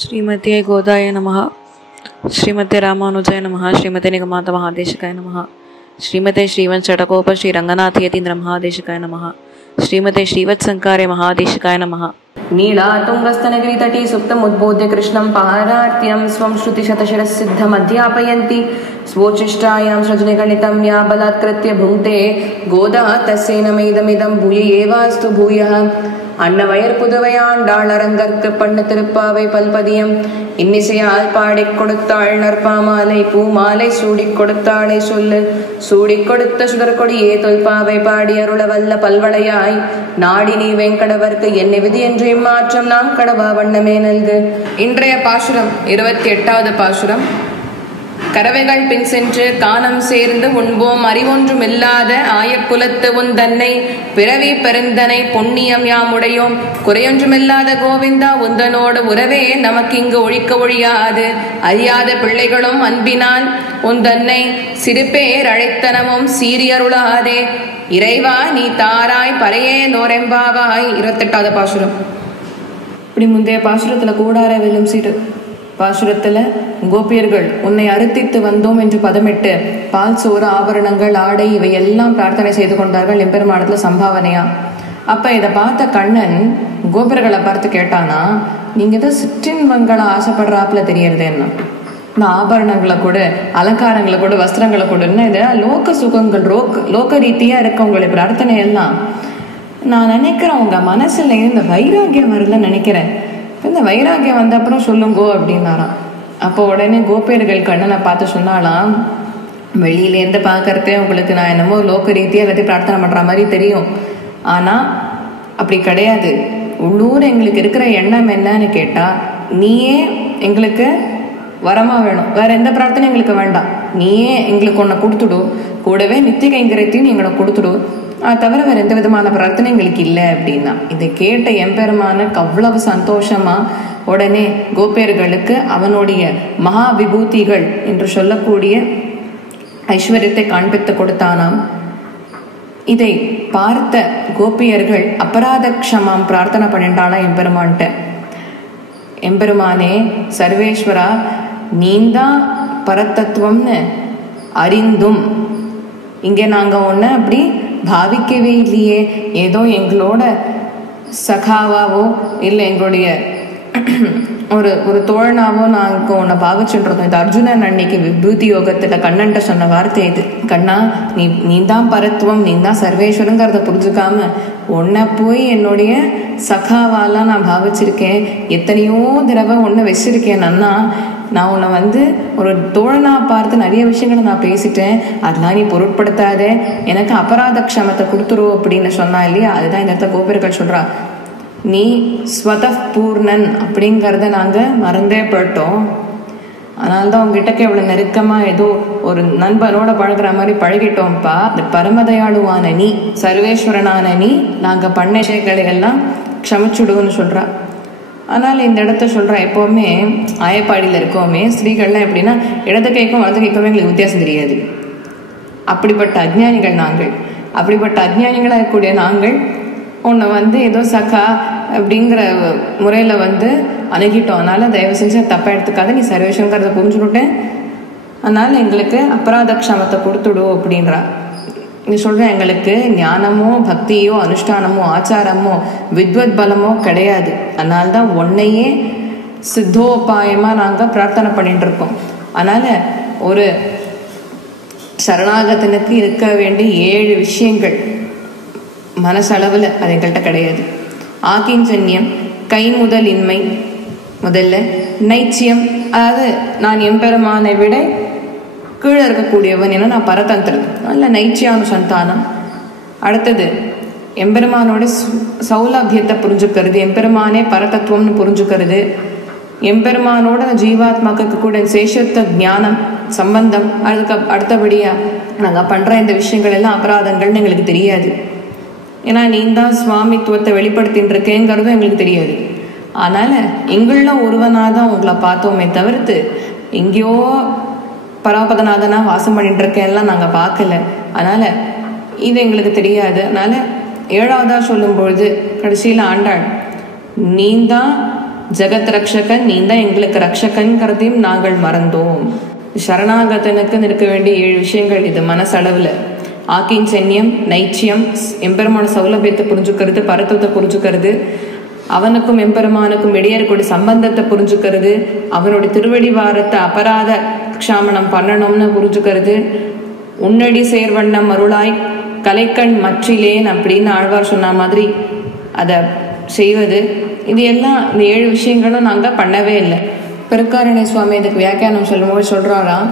श्रीमते गोदाय नमः। श्रीमते रामानुजाय नमः। श्रीमते निगमान्त महादेशिकाय नमः। श्रीमते श्रीवत्सटकोप श्रीरंगनाथ यतीन्द्र महादेशिकाय नमः। श्रीमते श्रीवत्संकार्य महादेशिकाय नमः। नीलातुङ्गस्तनगिरितटे सुप्तमुद्बोध्य कृष्णं पारार्त्यं स्वं श्रुतिशतशिरसिद्धमध्यापयन्ति स्वोच्छिष्टायां सृजनिगणितं या बलात्कृत्य भुङ्क्ते गोदा तस्यै नमेदमिदं भूय एवास्तु भूयः அன்னவயர் புதுவையாண்டாளரங்கற்கு பண்ணு திருப்பாவை பல்பதியம் இன்னிசையால் பாடிக் கொடுத்தாள் நற்பாமாலை பூமாலை சூடிக் கொடுத்தாளை சொல்லு சூடிக் கொடுத்த சுடர்கொடியே தொல்பாவை பாடி அருள வல்ல பல்வளையாய் நாடி நீ வெங்கடவர்க்கு என்ன விதி என்று இம்மாற்றம் நாம் கடவா வண்ணமே நல்கு. இன்றைய பாசுரம் 28வது பாசுரம். கறவைகள் பின் சென்று கானம் சேர்ந்து உண்போம் அறிவொன்றும் இல்லாத ஆயக்குலத்து உன் தன்னை பிறவி பெருந்தனை பொன்னியம் யாமுடையோம் குறையொன்றுமில்லாத கோவிந்தா உந்தனோடு உறவே நமக்கு இங்கு ஒழிக்க ஒழியாது அறியாத பிள்ளைகளும் அன்பினால் உன் தன்னை சிறுபேர் அழைத்தனமும் சீரியருளாதே இறைவா நீ தாராய் பறையே நோரெம்பாவாய். 28வது பாசுரம். இப்படி முந்தைய பாசுரத்துல கூடார வெல்லும் சிறு பாசுரத்துல கோபியர்கள் உன்னை அறுத்தித்து வந்தோம் என்று பதமிட்டு பால் சோறு ஆபரணங்கள் ஆடை இவை எல்லாம் பிரார்த்தனை செய்து கொண்டார்கள் எம்பெருமானத்துல சம்பாவனையா. அப்ப இதை பார்த்த கண்ணன் கோபியர்களை பார்த்து கேட்டானா, நீங்க ஏதோ சிற்றின்பங்களை ஆசைப்படுறாப்புல தெரியறது என்ன, இந்த ஆபரணங்களை கூட அலங்காரங்களை கூட வஸ்திரங்களை கூடன்னா இது லோக சுகங்கள் லோக ரீதியா இருக்க உங்களுடைய பிரார்த்தனை எல்லாம் நான் நினைக்கிறேன் உங்க மனசுல இந்த வைராகியம் வரல நினைக்கிறேன். இந்த வைராகியம் வந்த அப்புறம் சொல்லுங்கோ அப்படின்னாராம். அப்போ உடனே கோபியர்கள் கண்ணனை பார்த்து சொன்னாலாம், வெளியிலேருந்து பார்க்கறதே உங்களுக்கு நான் என்னமோ லோக ரீதியாக எல்லாத்தையும் பிரார்த்தனை பண்ற மாதிரி தெரியும், ஆனா அப்படி கிடையாது. உள்ளூர் எங்களுக்கு இருக்கிற எண்ணம் என்னன்னு கேட்டா, நீயே எங்களுக்கு வரமா வேணும், வேற எந்த பிரார்த்தனை எங்களுக்கு வேண்டாம், நீயே எங்களுக்கு ஒன்ன கொடுத்துடு, கூடவே நித்திய கைங்கரியத்தையும் எங்களை கொடுத்துடு, தவிர வேற எந்த விதமான பிரார்த்தனை எங்களுக்கு இல்லை அப்படின்னா. இதை கேட்ட எம்பெருமானுக்கு அவ்வளவு சந்தோஷமா உடனே கோபியர்களுக்கு அவனுடைய மகா விபூதிகள் என்று சொல்லக்கூடிய ஐஸ்வர்யத்தை காண்பித்து கொடுத்தானாம். இதை பார்த்த கோபியர்கள் அபராத க்ஷமாம் பிரார்த்தனை பண்ணிட்டானா எம்பெருமான்ட்ட. எம்பெருமானே சர்வேஸ்வரா நீந்தான் பரத்தத்துவம்னு அறிந்தும் இங்கே நாங்க ஒன்ன அப்படி பாவிக்கவே இல்லையே, ஏதோ எங்களோட சகாவாவோ இல்லை எங்களுடைய ஒரு தோழனாவோ நாங்க உன்னை பாவிச்சுன்றோம். இது அர்ஜுனன் அன்னைக்கு விபூதி யோகத்துல கண்ணன்ட்ட சொன்ன வார்த்தை இது. கண்ணா நீ தான் பரத்துவம், நீ தான் சர்வேஸ்வரங்கிறத புரிஞ்சுக்காம உன்னை போய் என்னுடைய சகாவாலாம் நான் பாவிச்சிருக்கேன், எத்தனையோ தடவை ஒன்ன வச்சிருக்கேன் அண்ணா, நான் உன்னை ஒரு தோழனா பார்த்து நிறைய விஷயங்களை நான் பேசிட்டேன், அதெல்லாம் நீ பொருட்படுத்தாத, எனக்கு அபராத க்ஷமத்தை கொடுத்துருவோம் அப்படின்னு சொன்னா இல்லையா. அதுதான் இந்த இடத்த கோபியர்கள் சொல்றா, நீ ஸ்வத பூர்ணன் அப்படிங்கிறத நாங்க மறந்தே போயிட்டோம், அதனால்தான் உங்ககிட்டக்க இவ்வளவு நெருக்கமா ஏதோ ஒரு நண்பனோட பழகிற மாதிரி பழகிட்டோம்ப்பா. இந்த பரமதயாளுவான நீ, சர்வேஸ்வரனான நீ, நாங்க பண்ண விஷயங்களை எல்லாம் க்ஷமிச்சுடுன்னு சொல்றா. ஆனால் இந்த இடத்த சொல்ற, எப்பவுமே ஆயப்பாடியில் இருக்கோமே ஸ்திரீகள்லாம் எப்படின்னா இடது கைக்கும் வலது கைக்குமே எங்களுக்கு வித்தியாசம் தெரியாது. அப்படிப்பட்ட அஜ்ஞானிகள் நாங்கள். அப்படிப்பட்ட அஜ்ஞானிகளாக இருக்கக்கூடிய நாங்கள் உன்னை ஏதோ சகா அப்படிங்கிற முறையில் அணுகிட்டோம், அதனால தயவு செஞ்சு தப்பா எடுத்துக்காத, நீ சர்வேஸ்வரங்கிறத புரிஞ்சுக்கிட்டேன், அதனால எங்களுக்கு அபராத க்ஷமத்தை கொடுத்துடு அப்படின்றா. நீ சொல்ற எங்களுக்கு ஞானமோ பக்தியோ அனுஷ்டானமோ ஆச்சாரமோ வித்வத் பலமோ கிடையாது, அதனால்தான் உன்னையே சித்தோபாயமா நாங்க பிரார்த்தனை பண்ணிட்டு இருக்கோம். அதனால ஒரு சரணாகத்தனுக்கு இருக்க வேண்டிய 7 விஷயங்கள் மனசளவுல அது எங்கள்கிட்ட கிடையாது. ஆகிஞ்சன்யம் கைமுதல் இன்மை முதல்ல, நைச்சியம் அதாவது நான் எம்பெருமானை விட கீழே இருக்கக்கூடியவன் என நான் பரதந்திரன், நல்ல நைச்சியானுசந்தானம். அடுத்தது எம்பெருமானோட சௌலபியத்தை புரிஞ்சுக்கிறது, எம்பெருமானே பரதத்துவம்னு புரிஞ்சுக்கிறது, எம்பெருமானோட ஜீவாத்மாக்கு கூட சேஷத்த ஞானம் சம்பந்தம். அதுக்கு அடுத்தபடியா நாங்க பண்ற இந்த விஷயங்கள் எல்லாம் அபராதங்கள்னு எங்களுக்கு தெரியாது, ஏன்னா நீ தான் சுவாமித்துவத்தை வெளிப்படுத்தின்னு இருக்கேங்கிறதும் எங்களுக்கு தெரியாது. அதனால எங்கள ஒருவனாதான் உங்களை பார்த்தோமே தவிர்த்து எங்கேயோ பரமபதநாதனா வாசம் பண்ணிட்டு இருக்கேன்லாம் நாங்க பார்க்கல, அதனால இது எங்களுக்கு தெரியாது. அதனால 7வதா சொல்லும் பொழுது கடைசியில ஆண்டாள் நீந்தான் ஜெகத் ரக்ஷகன், நீ தான் எங்களுக்கு ரக்ஷகன்கிறதையும் நாங்கள் மறந்தோம். சரணாகதனுக்கு இருக்க வேண்டிய 7 விஷயங்கள் இது மனசளவில். ஆக்கிஞ்சன்யம், நைச்சியம், எம்பெருமான சௌலபியத்தை புரிஞ்சுக்கிறது, பரத்துவத்தை புரிஞ்சுக்கிறது, அவனுக்கும் எம்பெருமானுக்கும் இடையே இருக்கக்கூடிய சம்பந்தத்தை புரிஞ்சுக்கிறது, அவனுடைய திருவடி வாரத்தை அபராத க்ஷாமனம் பண்ணணும்னு புரிஞ்சுக்கிறது, உன்னடி சேர்வண்ணம் அருளாய் கலைக்கண் மற்றிலேன் அப்படின்னு ஆழ்வார் சொன்ன மாதிரி அதை செய்வது. இது எல்லாம் இந்த 7 விஷயங்களும் நாங்கள் பண்ணவே இல்லை. பெருக்காரணி சுவாமி இதுக்கு வியாக்கியானம் சொல்லும்போது சொல்கிறாராம்,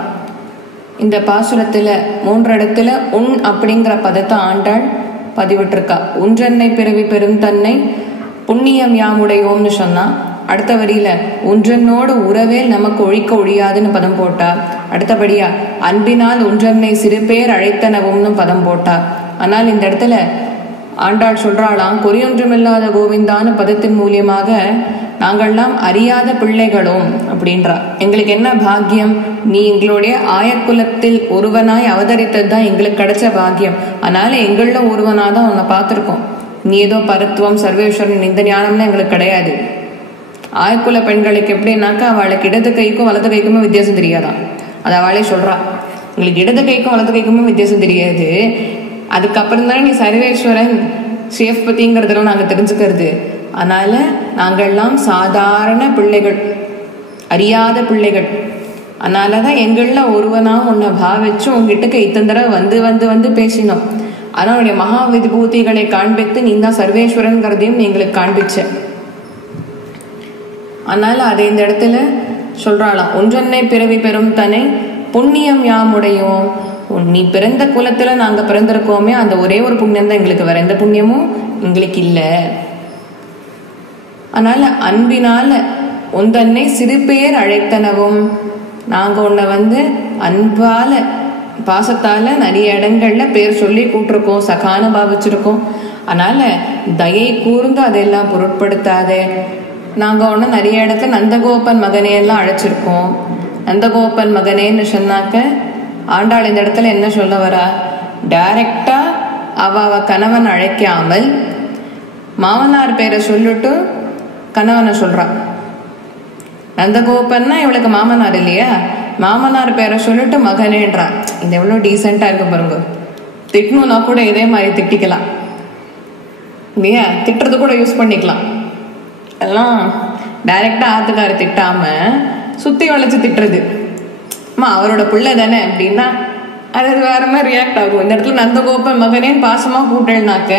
இந்த பாசுரத்தில் 3 இடத்துல உன் அப்படிங்கிற பதத்தை ஆண்டாள் பதிவிட்டிருக்கா. ஒன்றென்னை பிறவி பெரும் தன்னை புண்ணியம் யாமுடையோம்னு சொன்னா. அடுத்த வரியில ஒன்றனோடு உறவே நமக்கு ஒழிக்க ஒழியாதுன்னு பதம் போட்டா. அடுத்தபடியா அன்பினால் ஒன்றென்னை சிறு பேர் அழைத்தனவும்னு பதம் போட்டா. ஆனால் இந்த இடத்துல ஆண்டாள் சொல்றாளாம், குறியொன்றுமில்லாத கோவிந்தான்னு பதத்தின் மூலியமாக நாங்கள்லாம் அறியாத பிள்ளைகளும் அப்படின்றா. எங்களுக்கு என்ன பாக்கியம், நீ எங்களுடைய ஆயக்குலத்தில் ஒருவனாய் அவதரித்தது தான் எங்களுக்கு கிடைச்ச பாக்கியம். அதனால எங்கள ஒருவனாக தான் உன்னை பார்த்துருக்கோம். நீ ஏதோ பரத்துவம் சர்வேஸ்வரன் இந்த ஞானம்லாம் எங்களுக்கு கிடையாது. ஆயக்குல பெண்களுக்கு எப்படின்னாக்கா அவளுக்கு இடது கைக்கும் வலது கைக்குமே வித்தியாசம் தெரியாதான். அது அவளே சொல்றா, உங்களுக்கு இடது கைக்கும் வலது கைக்குமே வித்தியாசம் தெரியாது. அதுக்கப்புறம் தானே நீ சர்வேஸ்வரன் ஸ்ரீயப்பதிங்கிறதெல்லாம் நாங்கள் தெரிஞ்சுக்கிறது. அதனால நாங்கள்லாம் சாதாரண பிள்ளைகள், அறியாத பிள்ளைகள். அதனாலதான் எங்கள ஒருவனா உன்னை பாவிச்சு உங்ககிட்ட இத்தனை தடவை வந்து வந்து வந்து பேசினோம். ஆனால் அவனுடைய மகா விபூதிகளை காண்பித்து நீ தான் சர்வேஸ்வரன்கிறதையும் எங்களுக்கு காண்பிச்ச. அதனால அதை இந்த இடத்துல சொல்றாளாம், ஒன்றென்னை பிறவி பெரும் தன்னை புண்ணியம் யாமுடையோம். நீ பிறந்த குலத்துல நாங்க பிறந்திருக்கோமே, அந்த ஒரே ஒரு புண்ணியம் தான் எங்களுக்கு, வேற எந்த புண்ணியமும் எங்களுக்கு இல்லை. அதனால அன்பினால ஒன்றன்னை சிறு பேர் அழைத்தனவும், நாங்க உன்னை அன்பால பாசத்தால நிறைய இடங்கள்ல பேர் சொல்லி கூட்டிருக்கோம், சகான பாவிச்சிருக்கோம். அதனால தயை கூர்ந்து அதெல்லாம் பொருட்படுத்தாதே. நாங்க ஒன்று நிறைய இடத்துல நந்தகோபன் மகனே எல்லாம் அழைச்சிருக்கோம். நந்தகோபன் மகனேன்னு சொன்னாக்க ஆண்டாள் இந்த இடத்துல என்ன சொல்ல வரா, டைரக்டா அவ கணவன் அழைக்காமல் மாமனார் பேரை சொல்லிட்டு கணவனை சொல்றா. நந்தகோபன்னா இவளுக்கு மாமனார் இல்லையா, மாமனார் பேரை சொல்லிட்டு மகனேன்றா. இது எவ்வளோ டீசெண்டா இருக்கு பாருங்க. திட்டணும்னா கூட இதே மாதிரி திட்டிக்கலாம் இல்லையா, திட்டுறது கூட யூஸ் பண்ணிக்கலாம். எல்லாம் டைரக்டா ஆத்துக்கார திட்டாம சுத்தி வளைச்சு திட்டுறது. அவரோட பிள்ளை தானே அப்படின்னா அது வேற மாதிரி ரியாக்ட் ஆகும். இந்த இடத்துல நந்தகோபன் மகனேன்னு பாசமா கூட்டல்னாக்க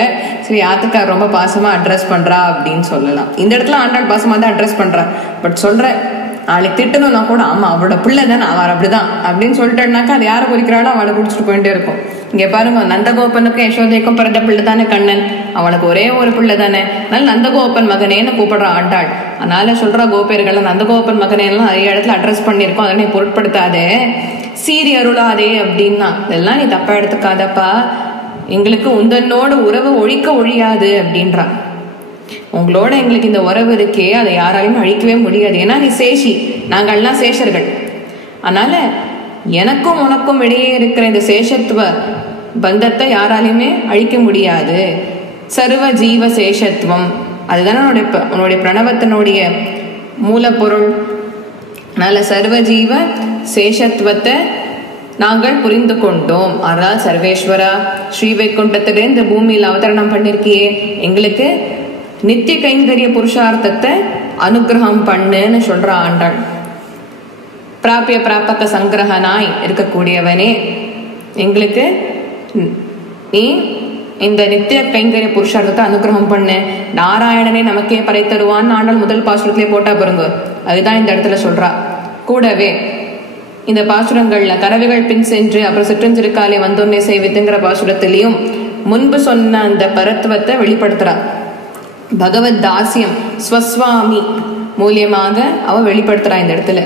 சரி ஆத்துக்கார் ரொம்ப பாசமா அட்ரஸ் பண்றா அப்படின்னு சொல்லலாம். இந்த இடத்துல ஆண்டாள் பாசமா தான் அட்ரஸ் பண்றா. பட் சொல்ற நாளைக்கு திட்டணும்னா கூட ஆமா அவரோட பிள்ளை தானே, அவர் அப்படிதான் அப்படின்னு சொல்லிட்டேன்னாக்கா அது யாரை குறிக்கிறாளோ அவளை குடிச்சிட்டு போயிட்டே இருக்கும். இங்க பாருங்க, நந்தகோபனுக்கும் யசோதைக்கும் பிறந்த பிள்ளை தானே கண்ணன், அவனுக்கு ஒரே ஒரு பிள்ளை தானே. அதனால நந்தகோபன் மகனேன்னு கூப்பிடுறான் ஆண்டாள். அதனால சொல்றா கோபேர்கள் நந்தகோபன் மகனேலாம் நிறைய இடத்துல அட்ரஸ் பண்ணியிருக்கோம், அதனை நீ பொருட்படுத்தாதே, சீரி அருளாதே அப்படின்னா இதெல்லாம் நீ தப்பா எடுத்துக்காதப்பா, எங்களுக்கு உந்தன்னோட உறவு ஒழிக்க ஒழியாது அப்படின்றா. உங்களோட எங்களுக்கு இந்த உறவு இருக்கே அதை யாராலையும் அழிக்கவே முடியாது. ஏன்னா நீ சேஷி, நாங்கள்லாம் சேஷர்கள். அதனால எனக்கும் உனக்கும் இடையே இருக்கிற இந்த சேஷத்துவ பந்தத்தை யாராலையுமே அழிக்க முடியாது. சர்வ ஜீவ சேஷத்துவம் அதுதானே உன்னுடைய பிரணவத்தினுடைய மூலப்பொருள். அதனால சர்வ ஜீவ சேஷத்துவத்தை நாங்கள் புரிந்து கொண்டோம். ஆனால் சர்வேஸ்வரா ஸ்ரீவைகுண்டத்திலே இந்த பூமியில் அவதரணம் பண்ணிருக்கியே, எங்களுக்கு நித்திய கைங்கரிய புருஷார்த்தத்தை அனுகிரகம் பண்ணுன்னு சொல்ற ஆண்டாள். பிராபிய பிராபக சங்கிரகனாய் இருக்கக்கூடியவனே, எங்களுக்கு நீ இந்த நித்திய கைங்கரிய புருஷார்த்தத்தை அனுகிரகம் பண்ணு. நாராயணனே நமக்கே பறை தருவான்னு ஆண்டாள் முதல் பாசுரத்திலே போட்டா பாருங்க. அதுதான் இந்த இடத்துல சொல்றா. கூடவே இந்த பாசுரங்கள்ல கறவைகள் பின் சென்று அப்புறம் சிற்றஞ்சிறுக்காலே வந்தோன்னே செய்வித்துங்கிற பாசுரத்திலையும் முன்பு சொன்ன அந்த பரத்துவத்தை வெளிப்படுத்துறா. பகவத் தாசியம் ஸ்வஸ்வாமி மூலியமாக அவ வெளிப்படுத்துறா இந்த இடத்துல.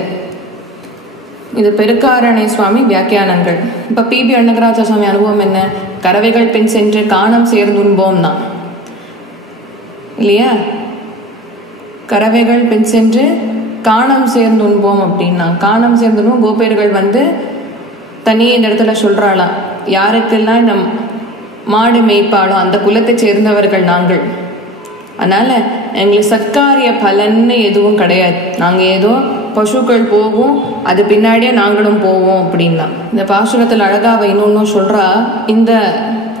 இது பெருக்காரணை சுவாமி வியாக்கியானங்கள். இப்ப பிபி அண்ணகராஜ சுவாமி அனுபவம் என்ன, கறவைகள் பின் சென்று காணம் சேர்ந்துன்போம்னா இல்லையா, கறவைகள் பின் சென்று காணம் சேர்ந்துன்போம் அப்படின்னா காணம் சேர்ந்துன்போம். கோபேர்கள் தனியே இந்த இடத்துல சொல்றாளாம், யாருக்கெல்லாம் நம் மாடு மேய்ப்பாளோ அந்த குலத்தை சேர்ந்தவர்கள் நாங்கள். அதனால எங்களுக்கு சத்காரிய பலன்னு எதுவும் கிடையாது. நாங்கள் ஏதோ பசுக்கள் போகும், அது பின்னாடியே நாங்களும் போவோம் அப்படின்னா. இந்த பாசுரத்தில் அழகாக இன்னொன்னும் சொல்கிறா, இந்த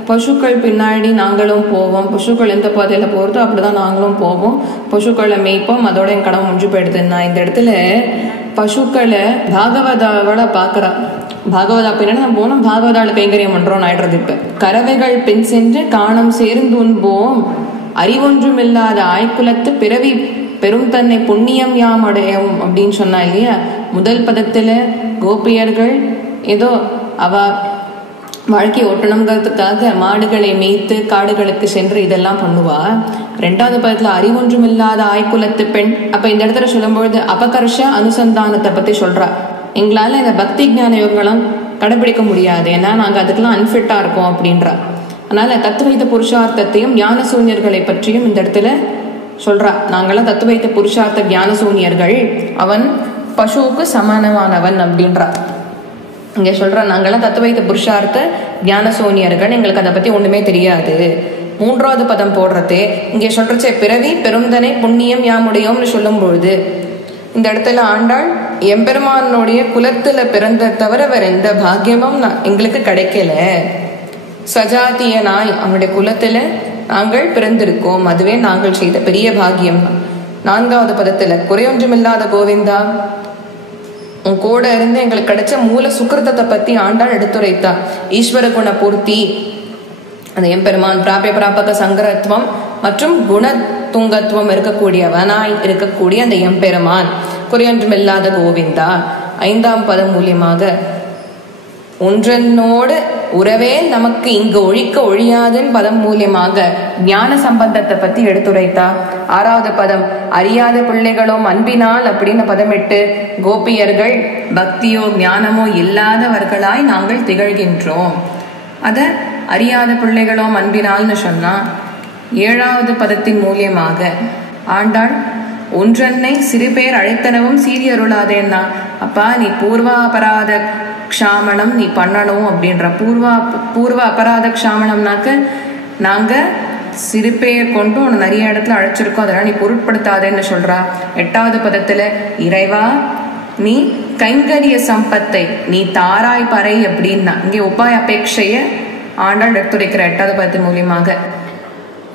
பசுக்கள் பின்னாடி நாங்களும் போவோம், பசுக்கள் எந்த பாதையில் போகிறதோ அப்படிதான் நாங்களும் போவோம், பசுக்களை மேய்ப்போம், அதோட என் கடமை முடிஞ்சு போயிடுதுன்னா. இந்த இடத்துல பசுக்களை பாகவதாவோட பார்க்குறா. பாகவதா பின்னாடி நம்ம போனோம், பாகவதாவில் கைங்கரியம் பண்ணுறோம் ஆயிடுறது. இப்போ கறவைகள் பின் சென்று காணம் சேர்ந்து உண்போம், அறிவொன்றும் இல்லாத ஆய்குலத்து பிறவி பெரும் தன்னை புண்ணியம் யாம் அடையும் அப்படின்னு சொன்னா இல்லையா. முதல் பதத்துல கோபியர்கள் ஏதோ அவ வாழ்க்கை ஓட்டணுங்கிறதுக்காக மாடுகளை மேய்த்து காடுகளுக்கு சென்று இதெல்லாம் பண்ணுவா. ரெண்டாவது பதத்துல அறிவொன்றும் இல்லாத ஆய்குலத்து பெண். அப்ப இந்த இடத்துல சொல்லும்பொழுது அபகர்ஷ அனுசந்தானத்தை பத்தி சொல்றா. எங்களால இந்த பக்தி ஞான யோகங்களும் கடைபிடிக்க முடியாது, ஏன்னா நாங்க அதுக்கெல்லாம் அன்ஃபிட்டா இருக்கோம் அப்படின்றா. அதனால தத்துவைத்த புருஷார்த்தத்தையும் ஞான சூன்யர்களை பற்றியும் இந்த இடத்துல சொல்றா. நாங்களாம் தத்துவைத்த புருஷார்த்த ஞான சூன்யர்கள், அவன் பசுவுக்கு சமானமானவன் அப்படின்றா. இங்க சொல்ற நாங்களாம் தத்துவைத்த புருஷார்த்த ஞான சூன்யர்கள், எங்களுக்கு அதை பத்தி ஒண்ணுமே தெரியாது. மூன்றாவது பதம் போடுறதே இங்கே சொல்றச்சே பிறவி பெருந்தனை புண்ணியம் யாமுடையோம்னு சொல்லும் பொழுது இந்த இடத்துல ஆண்டாள் எம்பெருமானுடைய குலத்துல பிறந்த தவிர வேற எந்த பாக்கியமும் எங்களுக்கு கிடைக்கல, சஜாத்தியனாய் அவனுடைய குலத்துல நாங்கள் பிறந்திருக்கோம், அதுவே நாங்கள் செய்த பெரிய பாக்கியம். நான்காவது பதத்துல குறையொன்றுமில்லாத கோவிந்தா, உன் கூட இருந்து எங்களுக்கு கிடைச்ச மூல சுக்கிரதத்தை பத்தி ஆண்டாள் எடுத்துரைத்தா. ஈஸ்வர குண பூர்த்தி, அந்த எம்பெருமான் பிராபிய பிராபக சங்கரத்துவம் மற்றும் குண துங்கத்துவம் இருக்கக்கூடியவனாய் இருக்கக்கூடிய அந்த எம்பெருமான் குறையொன்றுமில்லாத கோவிந்தா. ஐந்தாம் பதம் மூலியமாக ஒன்றனோடு உறவே நமக்கு இங்கு ஒழிக்க ஒழியாதன் பதம் மூலியமாக ஞான சம்பந்தத்தை பத்தி எடுத்துரைத்தா. ஆறாவது பதம் அறியாத பிள்ளைகளும் அன்பினால் அப்படின்னு பதமிட்டு கோபியர்கள் பக்தியோ ஞானமோ இல்லாதவர்களாய் நாங்கள் திகழ்கின்றோம். அத அறியாத பிள்ளைகளோ அன்பினால்னு சொன்னா. ஏழாவது பதத்தின் மூலியமாக ஆண்டாள் ஒன்றன்னை சிறு பேர் அழைத்தனவும் சீரியருளாதேன்னா. அப்பா நீ பூர்வா அபராத க்ஷாமணம் நீ பண்ணணும் அப்படின்ற. பூர்வ அபராத க்ஷாமணம்னாக்க நாங்க சிறு பேர் கொண்டு உன்னை நிறைய இடத்துல அழைச்சிருக்கோம், அதெல்லாம் நீ பொருட்படுத்தாதேன்னு சொல்றா. எட்டாவது பதத்துல இறைவா நீ கைங்கரிய சம்பத்தை நீ தாராய் பறை அப்படின்னா. இங்கே உபாய அபேட்சைய ஆண்டாள் எடுத்துரைக்கிற எட்டாவது பதத்தின் மூலியமாக.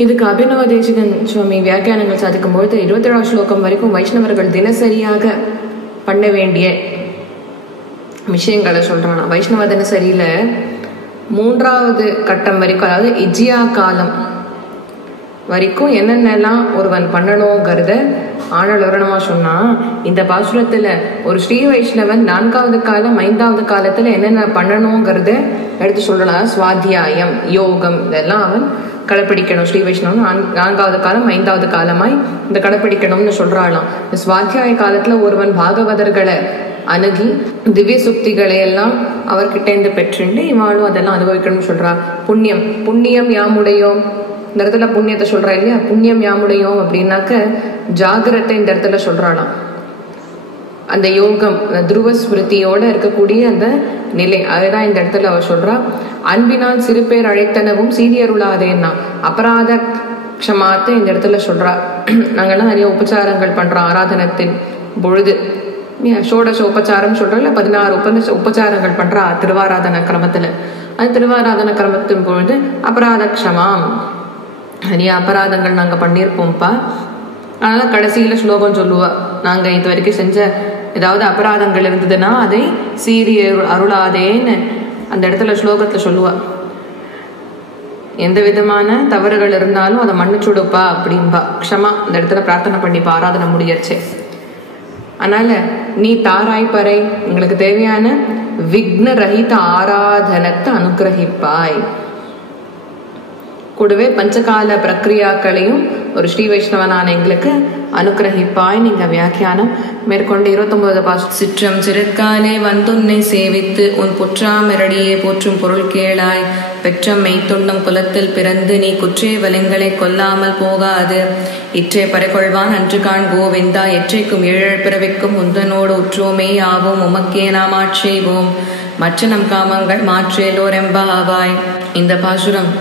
இதுக்கு அபிநவ தேசிகன் சுவாமி வியாக்கியானங்கள் சாதிக்கும் பொழுது 27ஆம் ஸ்லோகம் வரைக்கும் வைஷ்ணவர்கள் தினசரியாக பண்ண வேண்டிய விஷயங்களை சொல்றானா. வைஷ்ணவ தினசரியில 3வது கட்டம் வரைக்கும், அதாவது இஜ்ஜியா காலம் வரைக்கும் என்னென்னலாம் ஒருவன் பண்ணணுங்கிறத ஆண்டாள் விவரணமா சொன்னா. இந்த பாசுரத்துல ஒரு ஸ்ரீ வைஷ்ணவன் 4வது காலம் 5வது காலத்துல என்னென்ன பண்ணணுங்கிறத எடுத்து சொல்லலாம். சுவாத்தியாயம், யோகம், இதெல்லாம் அவன் கடைப்பிடிக்கணும். ஸ்ரீ வைஷ்ணவன் 4வது காலம் 5வது காலமாய் இந்த கடைப்பிடிக்கணும்னு சொல்றாளாம். இந்த சுவாத்தியாய காலத்துல ஒருவன் பாகவதர்களை அணுகி திவ்ய சுக்திகளை எல்லாம் அவர்கிட்ட இருந்து பெற்றுண்டு இவாளும் அதெல்லாம் அனுபவிக்கணும்னு சொல்றா. புண்ணியம், புண்ணியம் யாமுடையோம் இந்த இடத்துல புண்ணியத்தை சொல்றா இல்லையா. புண்ணியம் யாமுடையோம் அப்படின்னாக்க ஜாகிரத்தை இந்த இடத்துல சொல்றாளாம். அந்த யோகம், துருவ ஸ்மிருதியோட இருக்கக்கூடிய அந்த நிலை, அதுதான் இந்த இடத்துல அவ சொல்றா. அன்பினால் சிறு பேர் அழைத்தனவும் சீரியருளாதேன்னா. அபராத க்ஷமாத்தை இந்த இடத்துல சொல்றா. நாங்கள்லாம் நிறைய உபச்சாரங்கள் பண்றோம் ஆராதனத்தின் பொழுது. ஷோடச உபச்சாரம் சொல்றோம்ல, 16 உபச்சாரங்கள் பண்றா திருவாராதன கிரமத்துல. அது திருவாராதன கிரமத்தின் பொழுது அபராத க்ஷமாம், நிறைய அபராதங்கள் நாங்க பண்ணியிருப்போம்ப்பா. அதனால கடைசியில ஸ்லோகம் சொல்லுவா, நாங்க இது வரைக்கும் செஞ்ச ஏதாவது அபராதங்கள் இருந்ததுன்னா அதை சீரி அருளாதேன்னு அந்த இடத்துல ஸ்லோகத்துல சொல்லுவா. எந்த விதமான தவறுகள் இருந்தாலும் அதை மன்னிச்சுடுப்பா அப்படின்பா. க்ஷமா இந்த இடத்துல பிரார்த்தனை பண்ணிப்பா ஆராதனை முடியறச்சே. அதனால நீ தாராய் பறை, உங்களுக்கு தேவையான விக்ன ரஹித ஆராதனத்தை அனுகிரகிப்பாய். கூடவே பஞ்சகால பிரக்ரியாக்களையும் ஒரு ஸ்ரீ வைஷ்ணவனான எங்களுக்கு அனுகிரகிப்பாய். நீங்க வியாக்கியானம் மேற்கொண்டு 29வது பாசம். சிற்றம் சிறுக்காலே வந்துன்னை சேவித்து உன் புற்றாமிரடியே போற்றும் பொருள் கேளாய். பெற்றம் மெய்த்துண்ணும் குலத்தில் பிறந்து நீ குற்றே வலிங்களை கொல்லாமல் போகாது. இற்றே பறைகொள்வான் அன்று காண் கோவிந்தா. எற்றைக்கும் 7 பிறவிக்கும் உந்தனோடு உற்றோமே ஆவோம். உமக்கே நாம் ஆட்செய்வோம். மற்ற நம் காமங்கள் மாற்றேலோர் எம்பாவாய். இந்த பாசுரம்